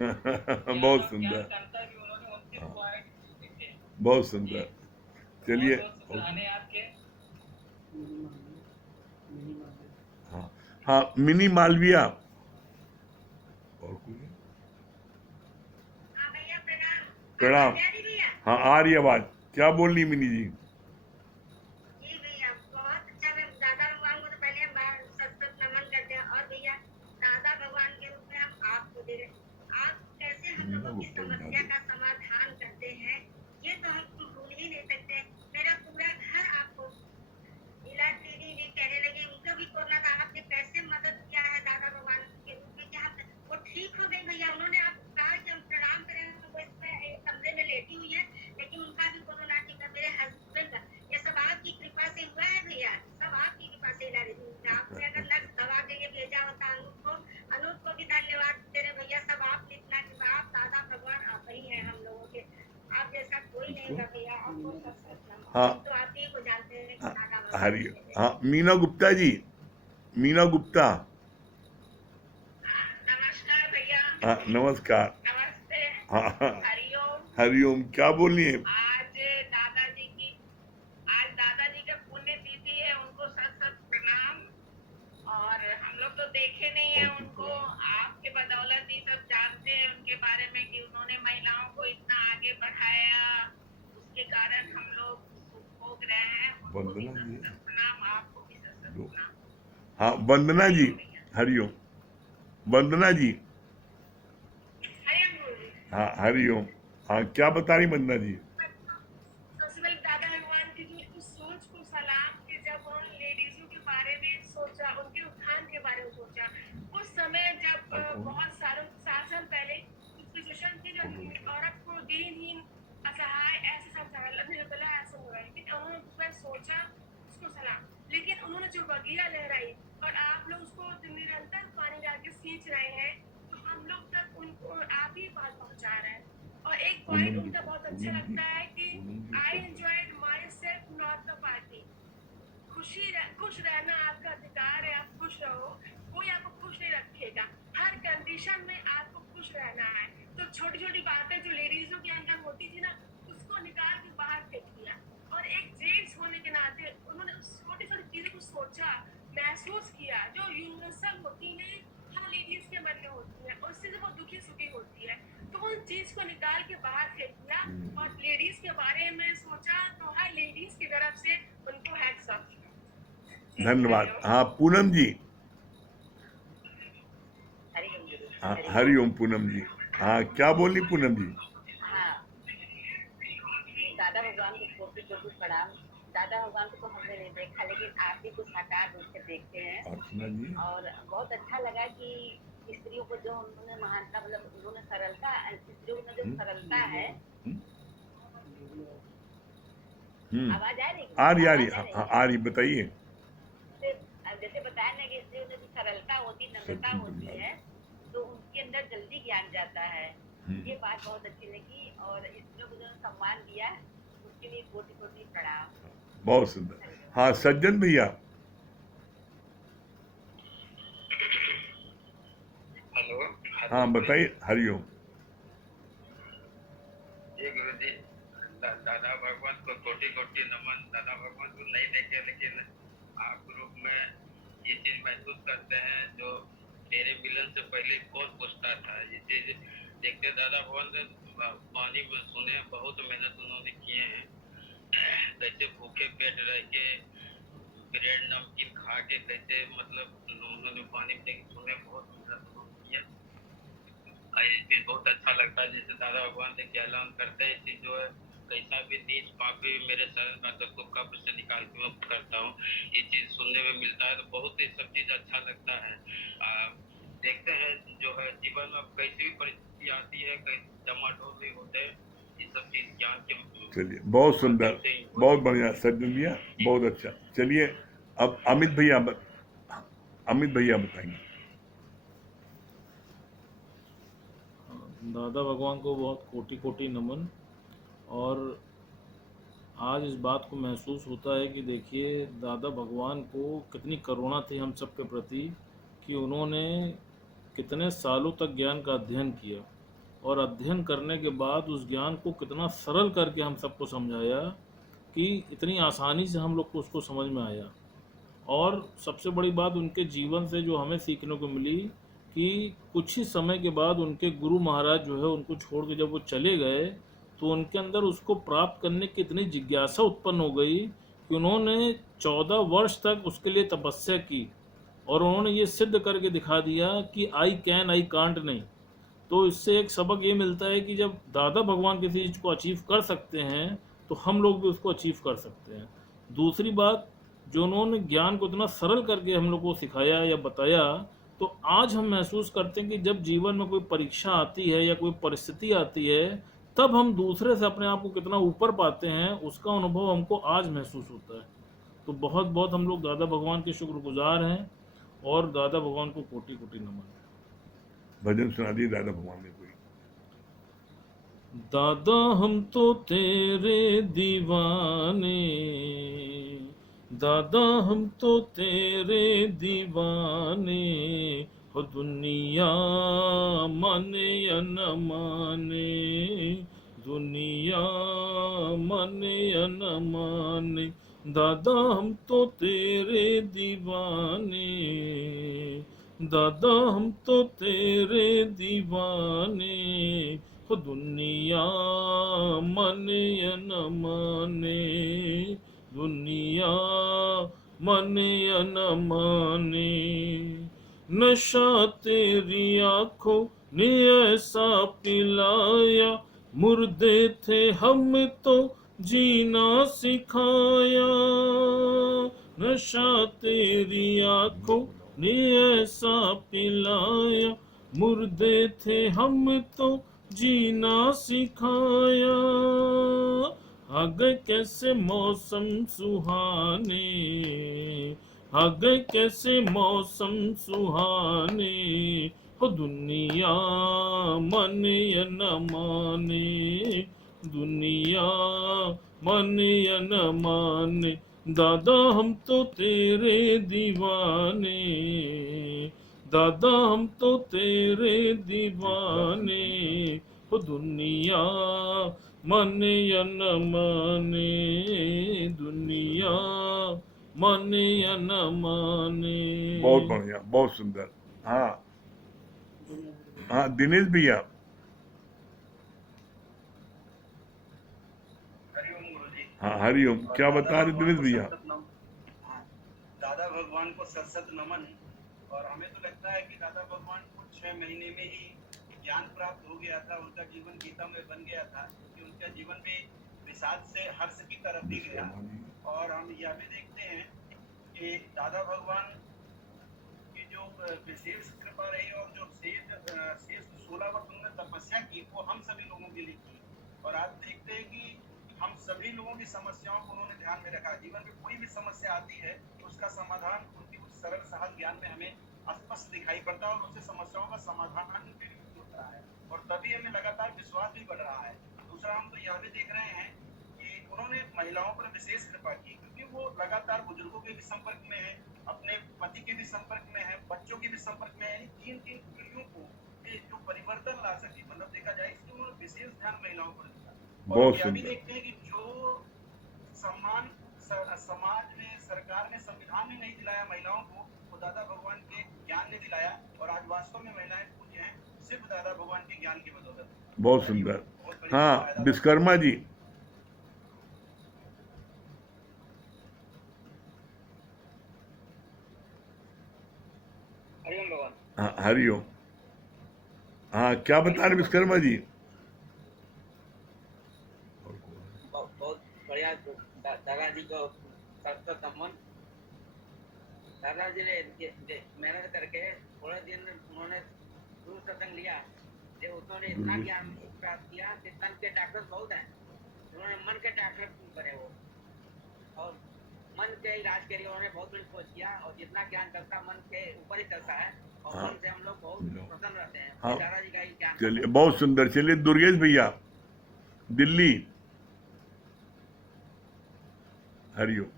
ज्ञान बहुत और ज्ञान सुंदर, का अंतर भी उन्होंने 29 हाँ, पॉइंट लिखे हैं। बहुत जी, सुंदर। बहुत चलिए, बहुत शुक्राने आपके। Mini Malviya, mini Malviya. हाँ हाँ, मिनी मालविया और कोई है? हाँ भैया प्रणाम। प्रणाम। आवाज आ रही भैया? हाँ, आ रही आवाज। क्या बोल रही मिनी जी? जी भैया बहुत अच्छा। मैं दादा भगवान को तो पहले हम सत सत नमन करते हैं, और भैया दादा भगवान के रूप में हम आपको दे रहे हैं। आप कैसे हम मीना लोगों की गुप्ता बता समस्या दो। का समाधान करते हैं, ये तो हम भूल ही नहीं सकते। मेरा पूरा घर आपको इलाज दीदी भी कहने लगे, उनको भी कोरोना था, आपने कैसे मदद किया है दादा भगवान के रूप में, क्या वो ठीक हो गई भैया? उन्होंने आपको कहा कि हम प्रणाम करें, वो इसमें एक कमरे में लेटी हुई है, लेकिन उनका भी कोरोना ठीक है। मेरे हस्बैंड का ये सब आपकी कृपा से हुआ है भैया, सब आपकी कृपा से इलाज हुआ। आपने अगर न दवा के लिए भेजा होता अनूप को भी धन्यवाद दे रहे भैया। सब आपने इतना कृपा, आप दादा भगवान आप ही हैं हम लोगों के, आप जैसा कोई नहीं है भैया। आपको सब सच हाँ, तो आप ही को जानते हैं कि हाँ, दादा भगवान हरी, कैसे। हाँ, मीना गुप्ता जी, मीना गुप्ता। नमस्कार भैया। हाँ, नमस्कार। नमस्ते। हाँ हाँ, हरिओम। हरिओम। क्या बोल रही है? आज दादाजी के पुण्य तिथि है, उनको सत सत प्रणाम। और हम लोग तो देखे नहीं है उनको, आपके बदौलत ही सब जानते हैं उनके बारे में कि उन्होंने महिलाओं को इतना आगे बढ़ाया, उसके कारण हम लोग सुख भोग रहे हैं। उनको भी वंदना जी सत सत प्रणाम, आपको भी सत सत दो। प्रणाम। हाँ, वंदना जी, हरिओम। वंदना जी, हरिओम गुरु। हाँ, हरिओम। हाँ, क्या बता रही वंदना जी? सबसे पहले दादा भगवान की जो उस सोच को सलाम कि जब उन लेडीजों के बारे में सोचा, उनके उत्थान के बारे में सोचा, उस समय जब बहुत सालों 7 साल पहले सिचुएशन थी जब औरत को दीनहीन, असहाय ऐसे सब निर्बला ऐसा हो रहा है, लेकिन उन्होंने उसमें सोचा, उसको सलाम। लेकिन उन्होंने जो बगिया लहराई और आप लोग उसको निरंतर पानी डाल के सींच रहे हैं, तो हम लोग तक उनको आप ही बात पहुंचा रहे हैं। और एक पॉइंट उनका बहुत अच्छा लगता है कि I enjoyed my self not the party. खुश रहना आपका अधिकार है, आप खुश रहो, कोई आपको खुश नहीं रखेगा, हर कंडीशन में आपको खुश रहना है। तो छोटी छोटी बातें जो लेडीजों के अंदर होती थी ना, उसको निकाल के बाहर फेंक दिया। और एक जेंट्स होने के नाते उन्होंने छोटी छोटी चीजों को सोचा, महसूस किया, जो यूनिवर्सल होती है, हर लेडीज के मन में होती है, और उससे वो दुखी सुखी होती है। तो उन चीज को निकाल के बाहर फेंक दिया और लेडीज के बारे में सोचा। तो हर लेडीज की तरफ से उनको हैट्स ऑफ। धन्यवाद। हाँ, पूनम जी। हाँ, हरिओम पूनम जी। हाँ, क्या बोल रही पूनम जी? हाँ, दादा भगवान को कोटि कोटि प्रणाम। दादा भगवान को तो हमने नहीं देखा, लेकिन आप ही को साकार रूप से देखते हैं। अर्चना जी। और बहुत अच्छा लगा कि स्त्रियों को जो उन्होंने महानता, मतलब उन्होंने सरलता, स्त्रियों में जो सरलता है। आवाज आ रही है? आ रही, आ रही, बताइए। जैसे बताया ना कि स्त्रियों में जो सरलता होती, नम्रता होती है, तो उनके अंदर जल्दी ज्ञान जाता है। ये बात बहुत अच्छी लगी, और स्त्रियों को जो सम्मान दिया उसके लिए कोटि कोटि प्रणाम। बहुत सुंदर। हाँ, सज्जन भैया। हेलो। हाँ, बताइए। हरिओम। जी गुरु जी, दादा भगवान को कोटि कोटि नमन। दादा भगवान को नहीं देखे, लेकिन आप रूप में ये चीज महसूस करते हैं जो मेरे मिलन से पहले कौन पूछता था। ये चीज देखते दादा भगवान से पानी में सुने, बहुत मेहनत उन्होंने किए हैं। कैसे भूखे पेट रह के ब्रेड नमकीन खा के कैसे, मतलब उन्होंने पानी में सुने, बहुत मेहनत उन्होंने किया। ये चीज बहुत अच्छा लगता है। जैसे दादा भगवान से क्या ऐलान करते हैं, चीज जो है कैसा भी नीच पापी मेरे शरण का तो कब्र से निकाल के मैं करता हूँ, ये चीज सुनने में मिलता है, तो बहुत ही सब चीज अच्छा लगता है। देखते हैं जो है जीवन में कैसी भी परिस्थिति आती है, कैसे टमाटो भी होते हैं, ये सब चीज ज्ञान के। चलिए, बहुत सुंदर, बहुत बढ़िया सज्जन भैया, बहुत अच्छा। चलिए, अब अमित भैया बताएंगे। दादा भगवान को बहुत कोटि कोटि नमन। और आज इस बात को महसूस होता है कि देखिए दादा भगवान को कितनी करुणा थी हम सब के प्रति कि उन्होंने कितने सालों तक ज्ञान का अध्ययन किया और अध्ययन करने के बाद उस ज्ञान को कितना सरल करके हम सबको समझाया कि इतनी आसानी से हम लोग को उसको समझ में आया। और सबसे बड़ी बात उनके जीवन से जो हमें सीखने को मिली कि कुछ ही समय के बाद उनके गुरु महाराज जो है उनको छोड़ के जब वो चले गए तो उनके अंदर उसको प्राप्त करने की इतनी जिज्ञासा उत्पन्न हो गई कि उन्होंने 14 वर्ष तक उसके लिए तपस्या की और उन्होंने ये सिद्ध करके दिखा दिया कि आई कैन आई कांट नहीं। तो इससे एक सबक ये मिलता है कि जब दादा भगवान किसी चीज़ को अचीव कर सकते हैं तो हम लोग भी उसको अचीव कर सकते हैं। दूसरी बात, जो उन्होंने ज्ञान को इतना सरल करके हम लोग को सिखाया या बताया, तो आज हम महसूस करते हैं कि जब जीवन में कोई परीक्षा आती है या कोई परिस्थिति आती है तब हम दूसरे से अपने आप को कितना ऊपर पाते हैं, उसका अनुभव हमको आज महसूस होता है। तो बहुत बहुत हम लोग दादा भगवान के शुक्रगुजार हैं और दादा भगवान को कोटि कोटि नमन। भजन सुना दिए दादा भगवान ने कोई। दादा हम तो तेरे दीवाने, दादा हम तो तेरे दीवाने, हो दुनिया माने या न माने, दुनिया माने या न माने, दादा हम तो तेरे दीवाने, दादा हम तो तेरे दीवाने, हो दुनिया माने या न माने, दुनिया माने या न माने, नशा तेरी आंखों ने ऐसा पिलाया, मुर्दे थे हम तो जीना सिखाया, नशा तेरी आंखों ने ऐसा पिलाया, मुर्दे थे हम तो जीना सिखाया, आ गए कैसे मौसम सुहाने, आ गए कैसे मौसम सुहाने, हो दुनिया माने या न माने, दुनिया माने या न माने, दादा हम तो तेरे दीवाने, दादा हम तो तेरे दीवाने, हो दुनिया माने या न माने, दुनिया माने या न माने। बहुत बढ़िया, बहुत सुंदर। हाँ हाँ, दिनेश भैया। हरिओम गुरुजी। हाँ हरिओम, क्या बता रहे दिनेश भैया? दादा भगवान को सत सत नमन। और हमें तो लगता है कि दादा भगवान को 6 महीने में ही ज्ञान प्राप्त हो गया था, उनका जीवन गीता में बन गया था, क्योंकि उनका जीवन भी विषाद से हर्ष की तरफ भी गया। और हम यह भी देखते हैं कि दादा भगवान की जो विशेष कृपा रही और जो शेष 16 वर्ष उन्होंने तपस्या की, वो हम सभी लोगों के लिए की। और आज देखते हैं कि हम सभी लोगों की समस्याओं को उन्होंने ध्यान में रखा। जीवन में कोई भी समस्या आती है तो उसका समाधान उनकी उस सरल सहज ज्ञान में हमें स्पष्ट दिखाई पड़ता है और उससे समस्याओं का समाधान भी होता है, और तभी हमें लगातार विश्वास भी बढ़ रहा है। दूसरा, हम तो यह भी देख रहे हैं कि उन्होंने महिलाओं पर विशेष कृपा की, क्योंकि वो लगातार बुजुर्गों के भी संपर्क में है, अपने पति के भी संपर्क में है, बच्चों के भी संपर्क में है। 3 पीढ़ियों को जो परिवर्तन ला सके, मतलब देखा जाए इसलिए उन्होंने विशेष ध्यान महिलाओं पर दिया। और यह भी देखते हैं कि जो सम्मान समाज में, सरकार ने, संविधान ने नहीं दिलाया महिलाओं को, वो दादा भगवान के ज्ञान ने दिलाया। और आज वास्तव में महिलाएं पूज्य हैं सिर्फ दादा भगवान के ज्ञान की बदौलत। बहुत सुंदर। हाँ विश्वकर्मा जी। हरिओम भगवान। हाँ हरिओम। हाँ क्या बता रहे विश्वकर्मा जी? बहुत बढ़िया। दादा जी को सत नमन। दादा जी ने मेहनत करके थोड़े दिन उन्होंने गुरु सत्संग लिया, जो उन्होंने इतना ज्ञान प्राप्त किया कि तन के डॉक्टर बहुत हैं, उन्होंने मन के डॉक्टर बने वो, और मन के इलाज के लिए उन्होंने बहुत बड़ी खोज किया। और जितना ज्ञान चलता मन के ऊपर ही चलता है, और मन से हम लोग बहुत प्रसन्न रहते हैं। हाँ दादा जी का ही ज्ञान। चलिए, बहुत सुंदर। चलिए दुर्गेश भैया, दिल्ली। हरिओम।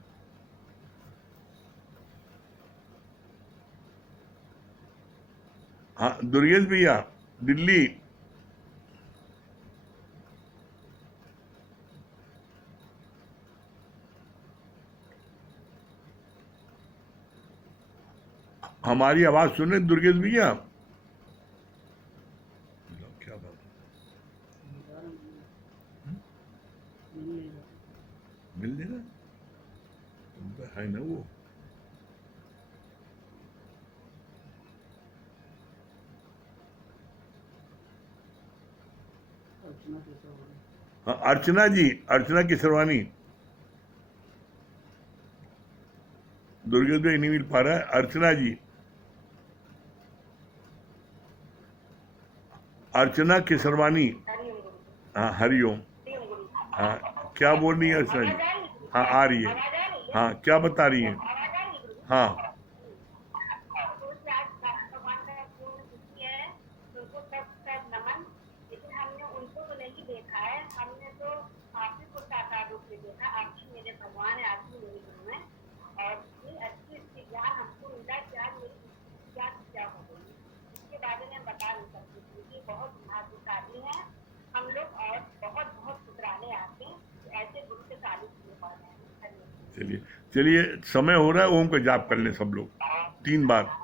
हाँ दुर्गेश भैया, दिल्ली। हमारी आवाज सुने दुर्गेश भैया? क्या बात मिल लेगा, है ना वो। हाँ अर्चना जी, अर्चना किसरवानी। दुर्गेश भाई नहीं मिल पा रहा है। अर्चना जी, अर्चना किसरवानी। हाँ हरिओम। हाँ क्या बोल रही है अर्चना जी? हाँ आ रही है। हाँ क्या बता रही है? हाँ भगवान का पूर्ण तिथि है, उनको सब नमन। लेकिन हमने उनको तो नहीं देखा है, हमने तो आप ही को साकार रूप में देखा। आप ही मेरे भगवान है, आप ही मेरे गुरु हैं। और इतनी अच्छी अच्छी ज्ञान हमको मिला कि आज मेरी ज्ञान क्या हो गई, इसके बारे में बता नहीं सकती। क्योंकि बहुत भाग्यशाली हैं हम लोग, और बहुत बहुत शुक्राने आते हैं कि ऐसे गुरु के तालीम किए पा रहे हैं। चलिए चलिए, समय हो रहा है, ओम का जाप कर लें सब लोग 3 बार।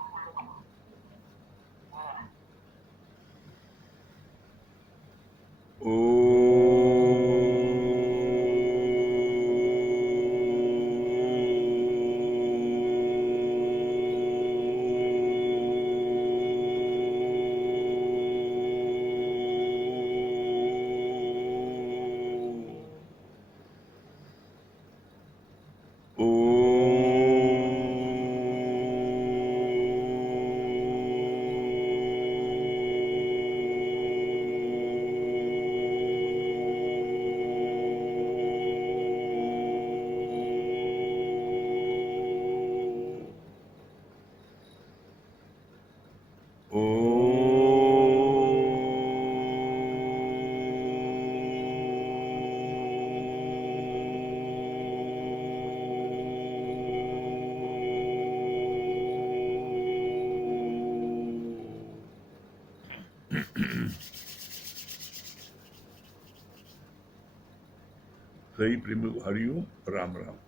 सही प्रेम हरिओम, राम राम।